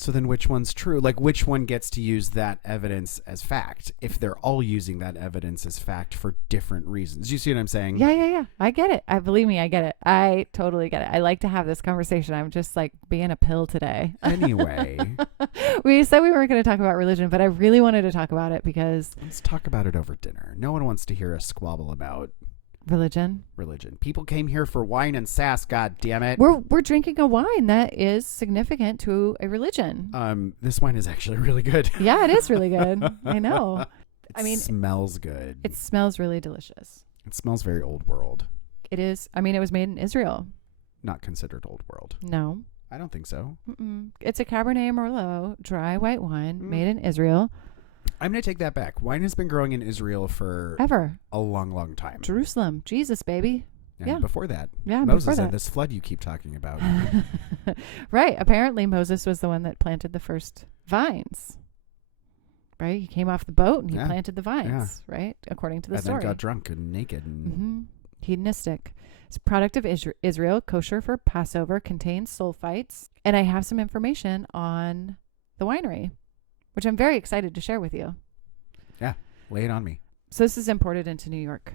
So then which one's true? Like, which one gets to use that evidence as fact if they're all using that evidence as fact for different reasons? You see what I'm saying? Yeah. I get it. Believe me, I get it. I totally get it. I like to have this conversation. I'm just like being a pill today. Anyway. We said we weren't going to talk about religion, but I really wanted to talk about it because... Let's talk about it over dinner. No one wants to hear us squabble about... Religion. People came here for wine and sass, god damn it. We're drinking a wine that is significant to a religion. This wine is actually really good. Yeah, it is really good. I know. It smells good. It smells really delicious. It smells very old world. It is. I mean, it was made in Israel. Not considered old world. No. I don't think so. It's a Cabernet Merlot dry white wine made in Israel. I'm going to take that back. Wine has been growing in Israel for a long, long time. Jerusalem. Jesus, baby. And yeah. Before that. Yeah, Moses had this flood you keep talking about. Right. Apparently, Moses was the one that planted the first vines. Right? He came off the boat and he planted the vines. Right? According to the story. And then got drunk and naked. And hedonistic. It's a product of Israel, kosher for Passover, contains sulfites. And I have some information on the winery, which I'm very excited to share with you. Yeah, lay it on me. So this is imported into New York,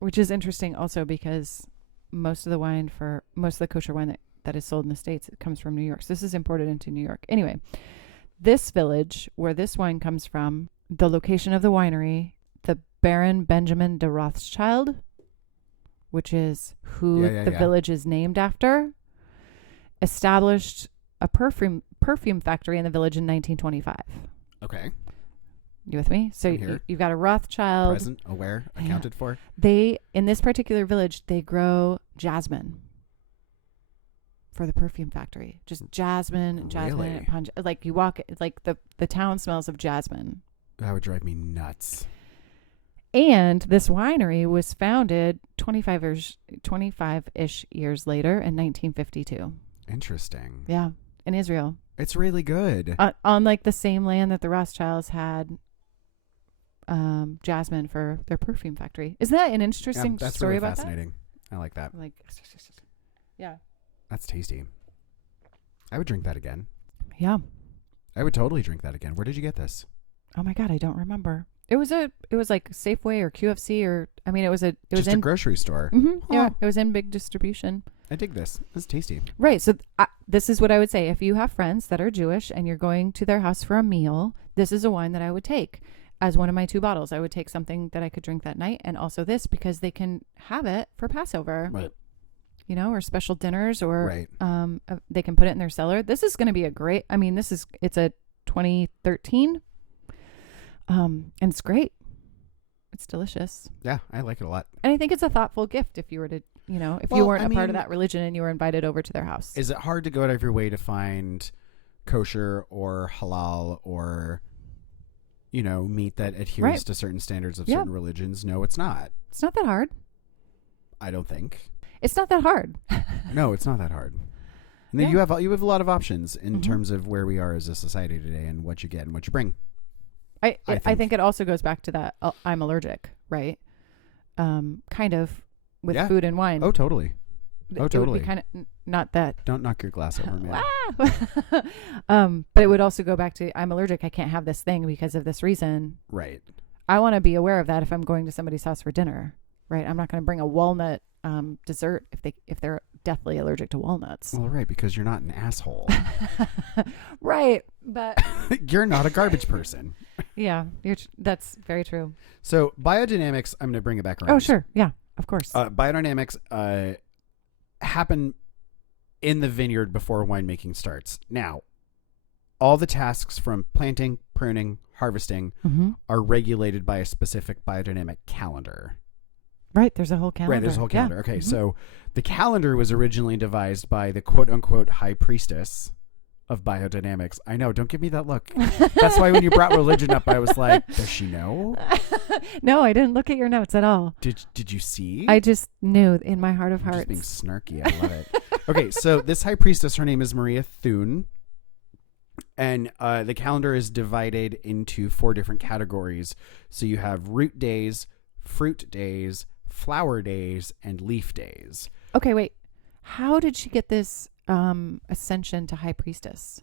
which is interesting also because most of the kosher wine that is sold in the States, it comes from New York. So this is imported into New York. Anyway, this village where this wine comes from, the location of the winery, the Baron Benjamin de Rothschild, which is who the village is named after, established a perfume factory in the village in 1925. Okay. You with me? So you've got a Rothschild. Present, aware, accounted for. They, in this particular village, they grow jasmine for the perfume factory. Just jasmine. Really? Like you walk, like the town smells of jasmine. That would drive me nuts. And this winery was founded 25-ish years later in 1952. Interesting. Yeah. In Israel. It's really good. On like the same land that the Rothschilds had jasmine for their perfume factory. Isn't that an interesting story really about fascinating. I like that. Yeah. That's tasty. I would drink that again. Yeah. I would totally drink that again. Where did you get this? Oh my God, I don't remember. It was like Safeway or QFC it was just a grocery store. Mm-hmm, yeah, it was in big distribution. I dig this. It's tasty. Right. So this is what I would say. If you have friends that are Jewish and you're going to their house for a meal, this is a wine that I would take as one of my 2 bottles. I would take something that I could drink that night and also this because they can have it for Passover. Right. You know, or special dinners or right. They can put it in their cellar. This is going to be it's a 2013. And it's great. It's delicious. Yeah, I like it a lot. And I think it's a thoughtful gift if you were to, if you weren't a part of that religion and you were invited over to their house. Is it hard to go out of your way to find kosher or halal or, meat that adheres to certain standards of certain religions? No, it's not. It's not that hard. I don't think. It's not that hard. No, it's not that hard. And then you have a lot of options in terms of where we are as a society today and what you get and what you bring. I think it also goes back to that I'm allergic, right? Kind of with food and wine. Oh, totally. It would be kind of not that. Don't knock your glass over, man. But it would also go back to I'm allergic. I can't have this thing because of this reason. Right. I want to be aware of that if I'm going to somebody's house for dinner, right? I'm not going to bring a walnut dessert if they're deathly allergic to walnuts. Well, right, because you're not an asshole. Right, but you're not a garbage person. Yeah, that's very true. So biodynamics, I'm going to bring it back around. Oh, sure. Yeah, of course. Biodynamics happen in the vineyard before winemaking starts. Now, all the tasks from planting, pruning, harvesting are regulated by a specific biodynamic calendar. Right, there's a whole calendar. Right, there's a whole calendar. Yeah. Okay, so the calendar was originally devised by the quote-unquote high priestess of biodynamics. I know, don't give me that look. That's why when you brought religion up, I was like, does she know? No, I didn't look at your notes at all. Did you see? I just knew in my heart of hearts. Just being snarky. I love it. Okay, so this high priestess, her name is Maria Thune. And the calendar is divided into 4 different categories. So you have root days, fruit days, flower days, and leaf days. Okay, wait. How did she get this ascension to high priestess?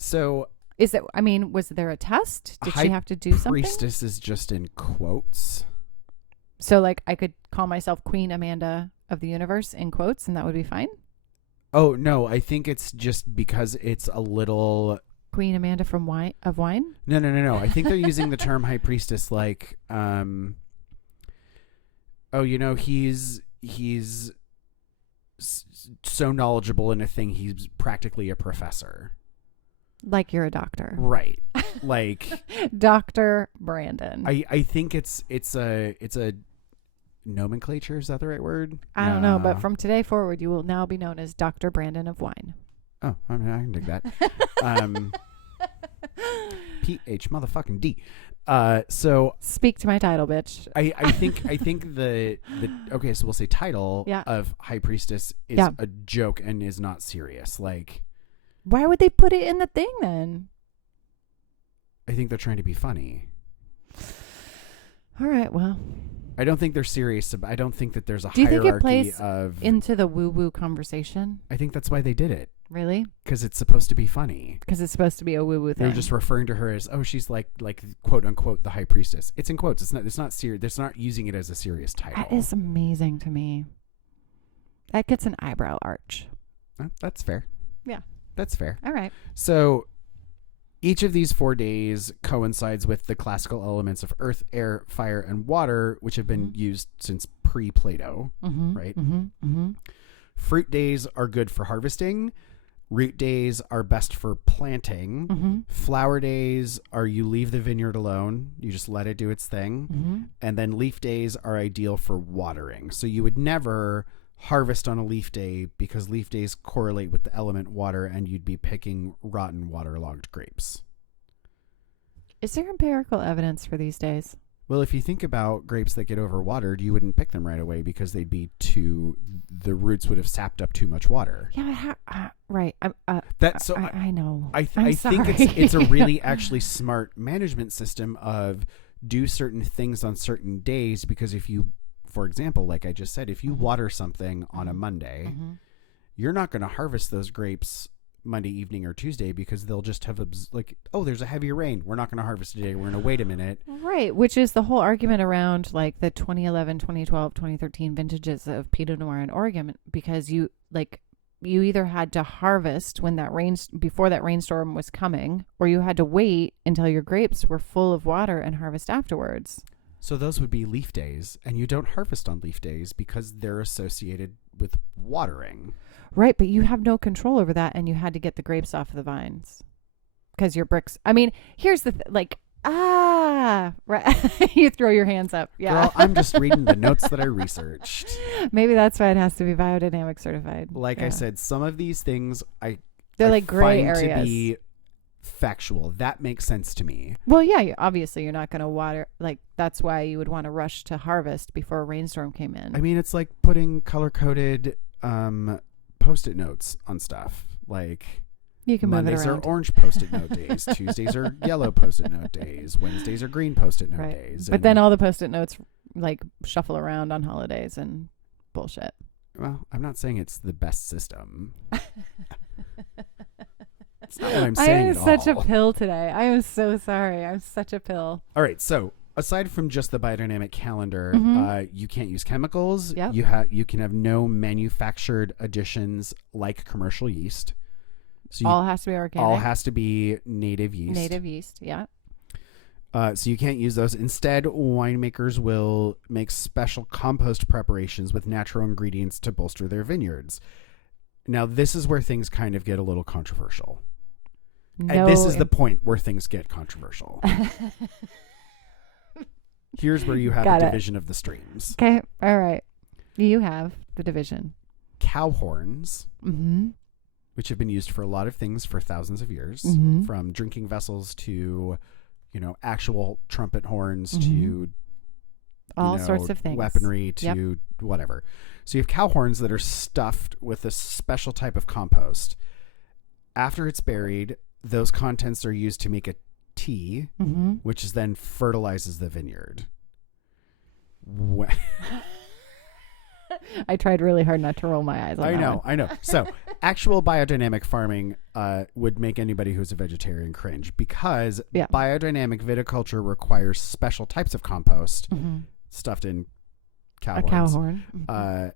So Is it? I mean, was there a test? Did high she have to do something? priestess is just in quotes. So, like, I could call myself Queen Amanda of the Universe in quotes, and that would be fine. Oh no, I think it's just because it's a little. Queen Amanda from wine. No. I think they're using the term high priestess like, he's so knowledgeable in a thing, he's practically a professor. Like you're a doctor. Right. Like Dr. Brandon. I think it's a nomenclature, is that the right word? I don't know, but from today forward, you will now be known as Dr. Brandon of Wine. Oh, I can dig that. PH motherfucking D. So speak to my title, bitch. I think the okay, so we'll say title of high priestess is a joke and is not serious. Like, why would they put it in the thing then? I think they're trying to be funny. All right, well, I don't think they're serious. I don't think that there's a Do you hierarchy think it plays of into the woo-woo conversation? I think that's why they did it. Really? Because it's supposed to be funny. Because it's supposed to be a woo-woo thing. They're just referring to her as, oh, she's like quote unquote the high priestess. It's in quotes. It's not serious. It's not using it as a serious title. That is amazing to me. That gets an eyebrow arch. That's fair. Yeah. That's fair. All right. So each of these 4 days coincides with the classical elements of earth, air, fire, and water, which have been used since pre-Plato, right? Fruit days are good for harvesting. Root days are best for planting. Flower days are you leave the vineyard alone. You just let it do its thing. And then leaf days are ideal for watering. So you would never harvest on a leaf day because leaf days correlate with the element water and you'd be picking rotten waterlogged grapes. Is there empirical evidence for these days? Well, if you think about grapes that get overwatered, you wouldn't pick them right away because they'd be the roots would have sapped up too much water. Yeah, right. I know. I think it's a really actually smart management system of do certain things on certain days, because if you, for example, like I just said, if you water something on a Monday, you're not going to harvest those grapes Monday evening or Tuesday because they'll just have there's a heavy rain. We're not going to harvest today. We're going to wait a minute. Right. Which is the whole argument around like the 2011, 2012, 2013 vintages of Pinot Noir in Oregon, because you either had to harvest when before that rainstorm was coming, or you had to wait until your grapes were full of water and harvest afterwards. So those would be leaf days, and you don't harvest on leaf days because they're associated with watering. Right, but you have no control over that, and you had to get the grapes off the vines because your bricks. I mean, here's the right. You throw your hands up. Yeah, Girl, I'm just reading the notes that I researched. Maybe that's why it has to be biodynamic certified. Like I said, some of these things they're like gray find areas. To be factual. That makes sense to me. Well, yeah, obviously you're not going to water. Like that's why you would want to rush to harvest before a rainstorm came in. I mean, it's like putting color-coded Post-it notes on stuff. Like you can Mondays move it around. are orange Post-it note days. Tuesdays are yellow Post-it note days. Wednesdays are green Post-it note days. But then all the Post-it notes like shuffle around on holidays and bullshit. Well, I'm not saying it's the best system. That's not what I'm saying at all. I am such a pill today. I am so sorry. I'm such a pill. All right, so aside from just the biodynamic calendar, you can't use chemicals. Yep. You can have no manufactured additions like commercial yeast. So all has to be organic. All has to be native yeast. Native yeast, yeah. So you can't use those. Instead, winemakers will make special compost preparations with natural ingredients to bolster their vineyards. Now, this is where things kind of get a little controversial. And this is the point where things get controversial. Here's where you have a division of the streams. Okay. All right. You have the division. Cow horns, which have been used for a lot of things for thousands of years, from drinking vessels to, actual trumpet horns to all sorts of things, weaponry to whatever. So you have cow horns that are stuffed with a special type of compost. After it's buried, those contents are used to make a tea, which is then fertilizes the vineyard. I tried really hard not to roll my eyes on I that know, one. I know. So, actual biodynamic farming would make anybody who's a vegetarian cringe because Yeah. biodynamic viticulture requires special types of compost stuffed in cow A horns. cow horn.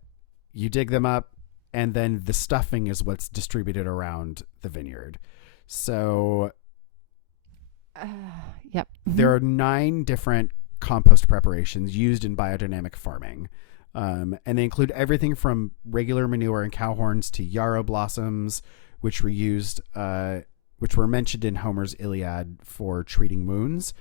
You dig them up, and then the stuffing is what's distributed around the vineyard. So, Yep. there are 9 different compost preparations used in biodynamic farming. And they include everything from regular manure and cow horns to yarrow blossoms, which were used, which were mentioned in Homer's Iliad for treating wounds.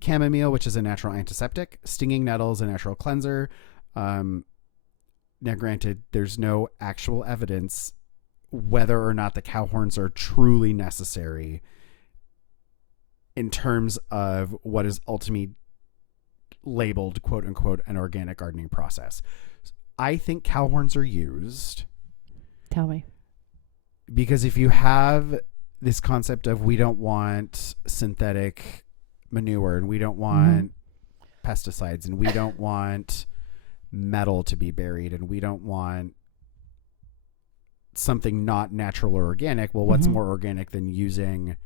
Chamomile, which is a natural antiseptic. Stinging nettles, a natural cleanser. Now, granted, there's no actual evidence whether or not the cow horns are truly necessary in terms of what is ultimately labeled, quote unquote, an organic gardening process. I think cow horns are used. Tell me. Because if you have this concept of we don't want synthetic manure and we don't want pesticides and we don't want metal to be buried and we don't want something not natural or organic, well, what's more organic than using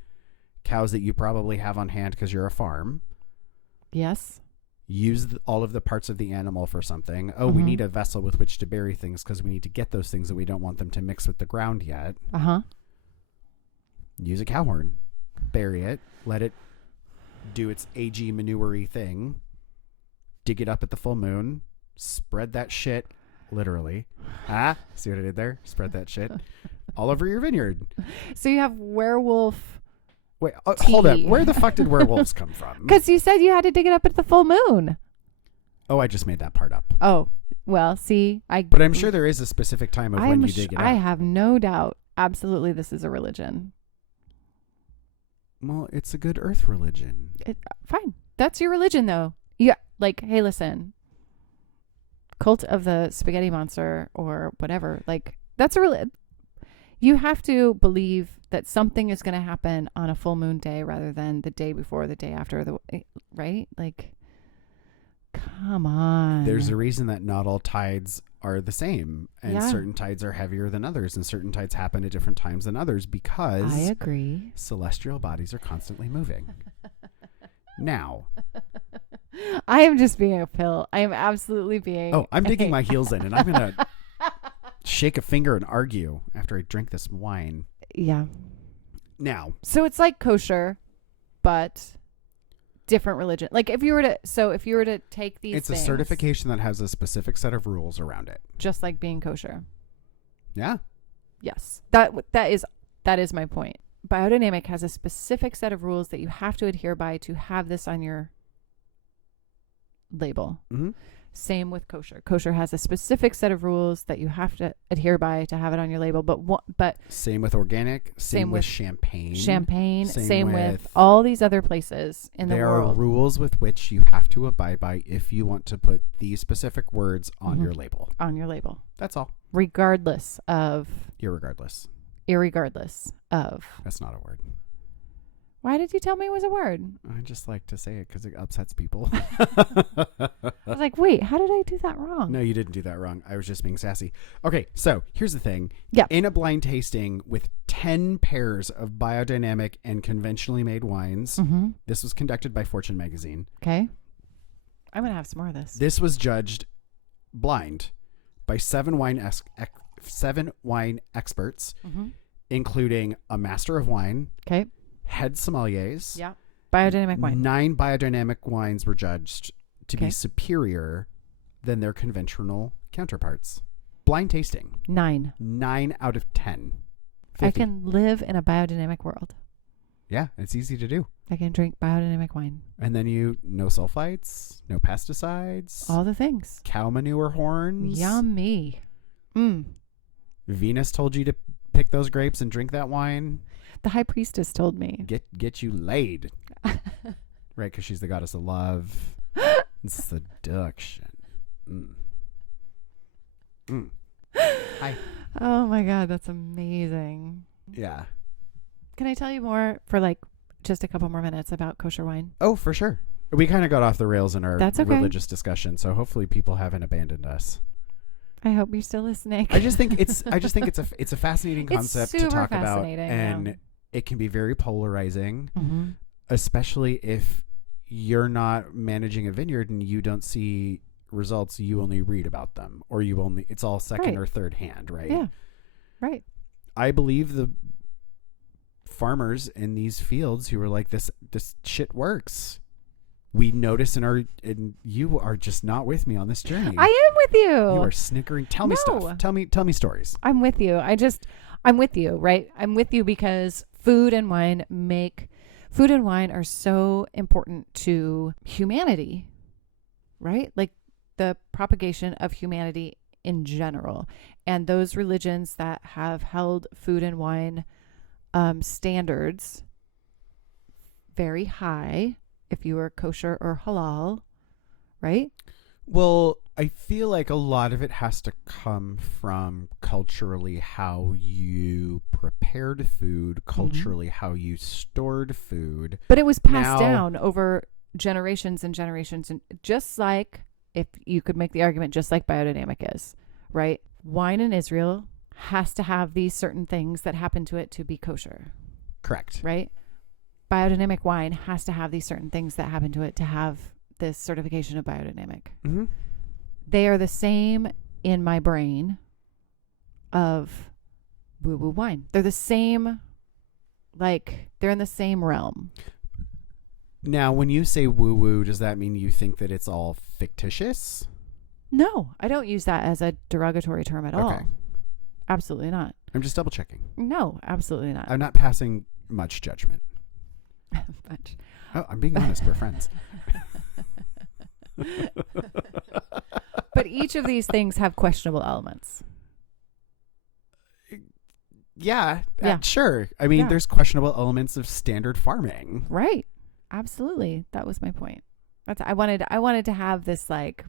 cows that you probably have on hand because you're a farm? Yes. Use all of the parts of the animal for something. Oh, we need a vessel with which to bury things because we need to get those things and we don't want them to mix with the ground yet. Use a cow horn. Bury it. Let it do its AG manure-y thing. Dig it up at the full moon. Spread that shit, literally. See what I did there? Spread that shit all over your vineyard. So you have werewolf. Wait, hold up. Where the fuck did werewolves come from? Because you said you had to dig it up at the full moon. Oh, I just made that part up. Oh, well, see, But I'm sure there is a specific time of when you dig it up. I have no doubt. Absolutely, this is a religion. Well, it's a good earth religion. Fine. That's your religion, though. Yeah. Like, hey, listen. Cult of the Spaghetti Monster or whatever. Like, that's a religion. You have to believe that something is going to happen on a full moon day rather than the day before, the day after, right? Like, come on. There's a reason that not all tides are the same, and certain tides are heavier than others, and certain tides happen at different times than others because I agree. Celestial bodies are constantly moving. Now, I am just being a pill. I am absolutely being. Oh, I'm digging my heels in, and I'm going to shake a finger and argue after I drink this wine. Yeah. Now. So it's like kosher, but different religion. Like if you were to take these It's things, a certification that has a specific set of rules around it. just like being kosher. Yeah. Yes. That is my point. Biodynamic has a specific set of rules that you have to adhere by to have this on your label. Same with kosher. Kosher has a specific set of rules that you have to adhere by to have it on your label. But same with organic. Same with champagne. Same with all these other places in the world. There are rules with which you have to abide by if you want to put these specific words on your label. On your label. That's all. Regardless of. Irregardless. Irregardless of. That's not a word. Why did you tell me it was a word? I just like to say it because it upsets people. I was like, wait, how did I do that wrong? No, you didn't do that wrong. I was just being sassy. Okay, so here's the thing. Yeah. In a blind tasting with 10 pairs of biodynamic and conventionally made wines, this was conducted by Fortune magazine. Okay. I'm going to have some more of this. This was judged blind by 7 wine experts, including a master of wine. Okay. Head sommeliers. Yeah. Biodynamic wine. 9 biodynamic wines were judged to be superior than their conventional counterparts. Blind tasting. 9. 9 out of 10. 50. I can live in a biodynamic world. Yeah, it's easy to do. I can drink biodynamic wine. And then no sulfites, no pesticides. All the things. Cow manure horns. Yummy. Venus told you to pick those grapes and drink that wine. The high priestess told me. Get you laid. Right, because she's the goddess of love and seduction. Hi. Oh my God, that's amazing. Yeah. Can I tell you more for like just a couple more minutes about kosher wine? Oh, for sure. We kind of got off the rails in our That's okay. religious discussion, so hopefully people haven't abandoned us. I hope you're still listening. I just think it's a fascinating concept to talk about, and it can be very polarizing, especially if you're not managing a vineyard and you don't see results, you only read about them, or it's all second or third hand, right? Yeah. Right. I believe the farmers in these fields who are like, this shit works. We notice and you are just not with me on this journey. I am with you. You are snickering. Tell me stuff. Tell me stories. I'm with you. I'm with you, right? I'm with you because food and wine are so important to humanity, right? Like the propagation of humanity in general. And those religions that have held food and wine standards very high, if you are kosher or halal, right? Well, I feel like a lot of it has to come from culturally how you prepared food, culturally how you stored food. But it was passed down over generations and generations. And just like, if you could make the argument, just like biodynamic is, right? Wine in Israel has to have these certain things that happen to it to be kosher. Correct. Right? Biodynamic wine has to have these certain things that happen to it to have this certification of biodynamic. Mm-hmm. They are the same in my brain of woo-woo wine. They're the same, like, they're in the same realm. Now, when you say woo-woo, does that mean you think that it's all fictitious? No, I don't use that as a derogatory term at all. Okay. Absolutely not. I'm just double checking. No, absolutely not. I'm not passing much judgment. Much. Oh, I'm being honest. We're friends. But each of these things have questionable elements. Yeah. Sure. I mean, there's questionable elements of standard farming. Right. Absolutely. That was my point. I wanted to have this, like,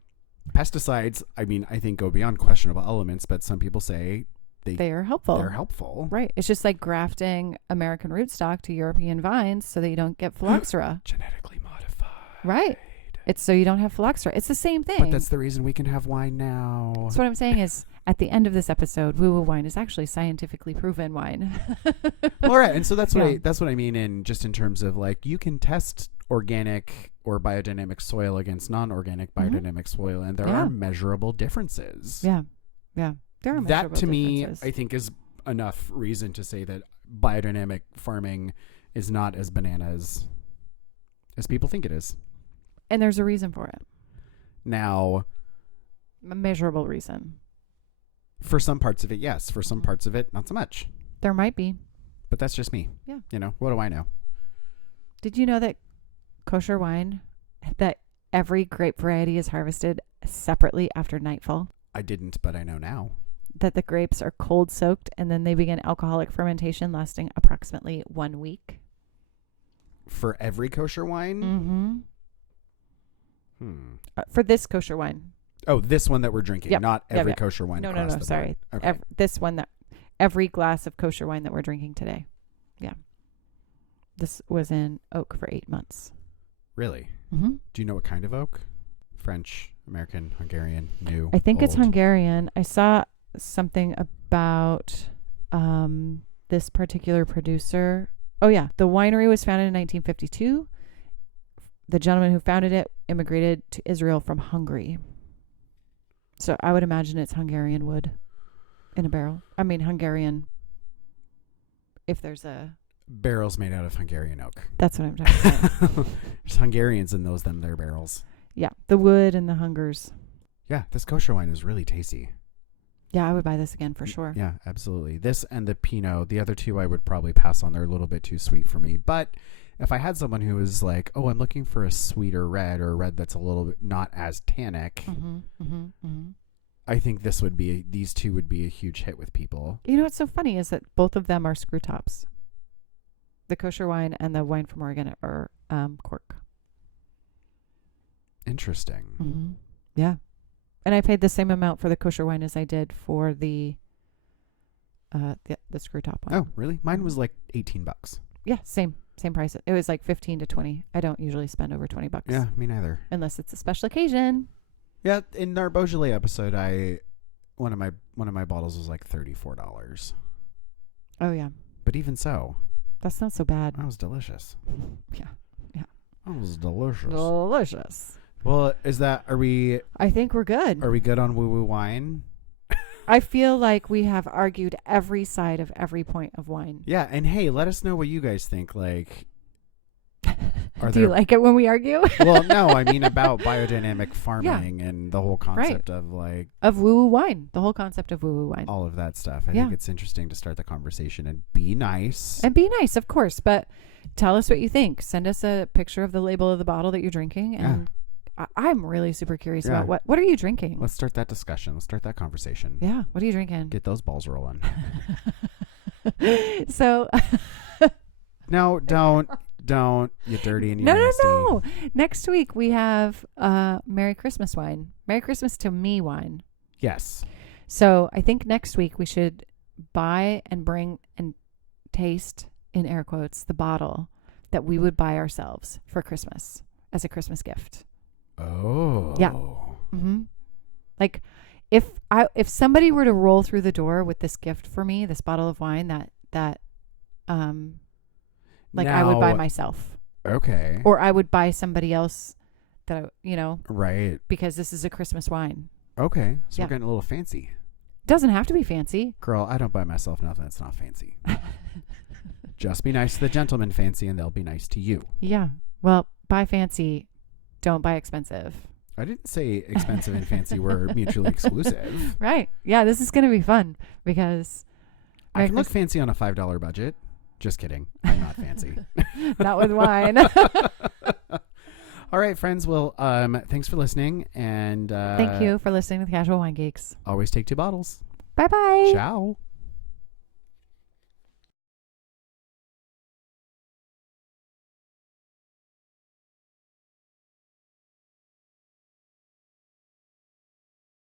pesticides, I mean, I think go beyond questionable elements, but some people say they are helpful. They're helpful. Right. It's just like grafting American rootstock to European vines so that you don't get phylloxera. Genetically modified. Right. It's so you don't have phylloxera. It's the same thing. But that's the reason we can have wine now. So what I'm saying is, at the end of this episode, woo-woo wine is actually scientifically proven wine. All right. And so that's what I mean in terms of, like, you can test organic or biodynamic soil against non-organic biodynamic soil, and there are measurable differences. Yeah. Yeah. There are measurable that to differences. me, I think, is enough reason to say that biodynamic farming is not as bananas as people think it is. And there's a reason for it. Now, a measurable reason. For some parts of it, yes. For some parts of it, not so much. There might be. But that's just me. Yeah. You know, what do I know? Did you know that kosher wine, that every grape variety is harvested separately after nightfall? I didn't, but I know now. That the grapes are cold soaked and then they begin alcoholic fermentation lasting approximately 1 week. For every kosher wine? For this kosher wine. Oh, this one that we're drinking, not every kosher wine. No, sorry. Okay. Every glass of kosher wine that we're drinking today. Yeah. This was in oak for 8 months. Really? Mm-hmm. Do you know what kind of oak? French, American, Hungarian, new? I think it's old? Hungarian. I saw something about this particular producer. Oh, yeah. The winery was founded in 1952. The gentleman who founded it immigrated to Israel from Hungary. So I would imagine it's Hungarian wood in a barrel. I mean, Hungarian, if there's a... Barrels made out of Hungarian oak. That's what I'm talking about. There's Hungarians in their barrels. Yeah, the wood and the hungers. Yeah, this kosher wine is really tasty. Yeah, I would buy this again for sure. Yeah, absolutely. This and the Pinot. The other two I would probably pass on. They're a little bit too sweet for me. But if I had someone who was like, oh, I'm looking for a sweeter red or a red that's a little bit not as tannic, I think these two would be a huge hit with people. You know what's so funny is that both of them are screw tops. The kosher wine and the wine from Oregon are cork. Interesting. Mm-hmm. Yeah. And I paid the same amount for the kosher wine as I did for the screw top one. Oh, really? Mine was like $18. Yeah, same price. It was like 15 to 20. I don't usually spend over $20. Yeah, me neither. Unless it's a special occasion. Yeah, in our Beaujolais episode, one of my bottles was like $34. Oh yeah, But even so, that's not so bad. that was delicious. Yeah. That was delicious. Delicious. Well, are we I think we're good. good on woo woo wine? I feel like we have argued every side of every point of wine. Yeah, and hey, let us know what you guys think. Like, Do you like it when we argue? Well, no, I mean about biodynamic farming and the whole concept of like of woo-woo wine, the whole concept of woo-woo wine, all of that stuff. I think it's interesting to start the conversation and be nice. And be nice, of course, but tell us what you think. Send us a picture of the label of the bottle that you're drinking, and I'm really super curious about what are you drinking? Let's start that discussion. Let's start that conversation. Yeah, what are you drinking? Get those balls rolling. So no, don't you dirty and you nasty. No. Next week we have Merry Christmas wine. Merry Christmas to me wine. Yes. So I think next week we should buy and bring and taste, in air quotes, the bottle that we would buy ourselves for Christmas as a Christmas gift. Oh. Yeah. Mm-hmm. Like if somebody were to roll through the door with this gift for me, this bottle of wine that I would buy myself. Okay. Or I would buy somebody else that, right. because this is a Christmas wine. Okay. So we're getting a little fancy. Doesn't have to be fancy. Girl, I don't buy myself nothing that's not fancy. Just be nice to the gentleman fancy and they'll be nice to you. Yeah. Well, buy fancy. Don't buy expensive. I didn't say expensive and fancy were mutually exclusive. Right. Yeah, this is going to be fun because I can look fancy on a $5 budget. Just kidding. I'm not fancy. Not with wine. All right, friends. Well, thanks for listening. And thank you for listening to the Casual Wine Geeks. Always take 2 bottles. Bye-bye. Ciao.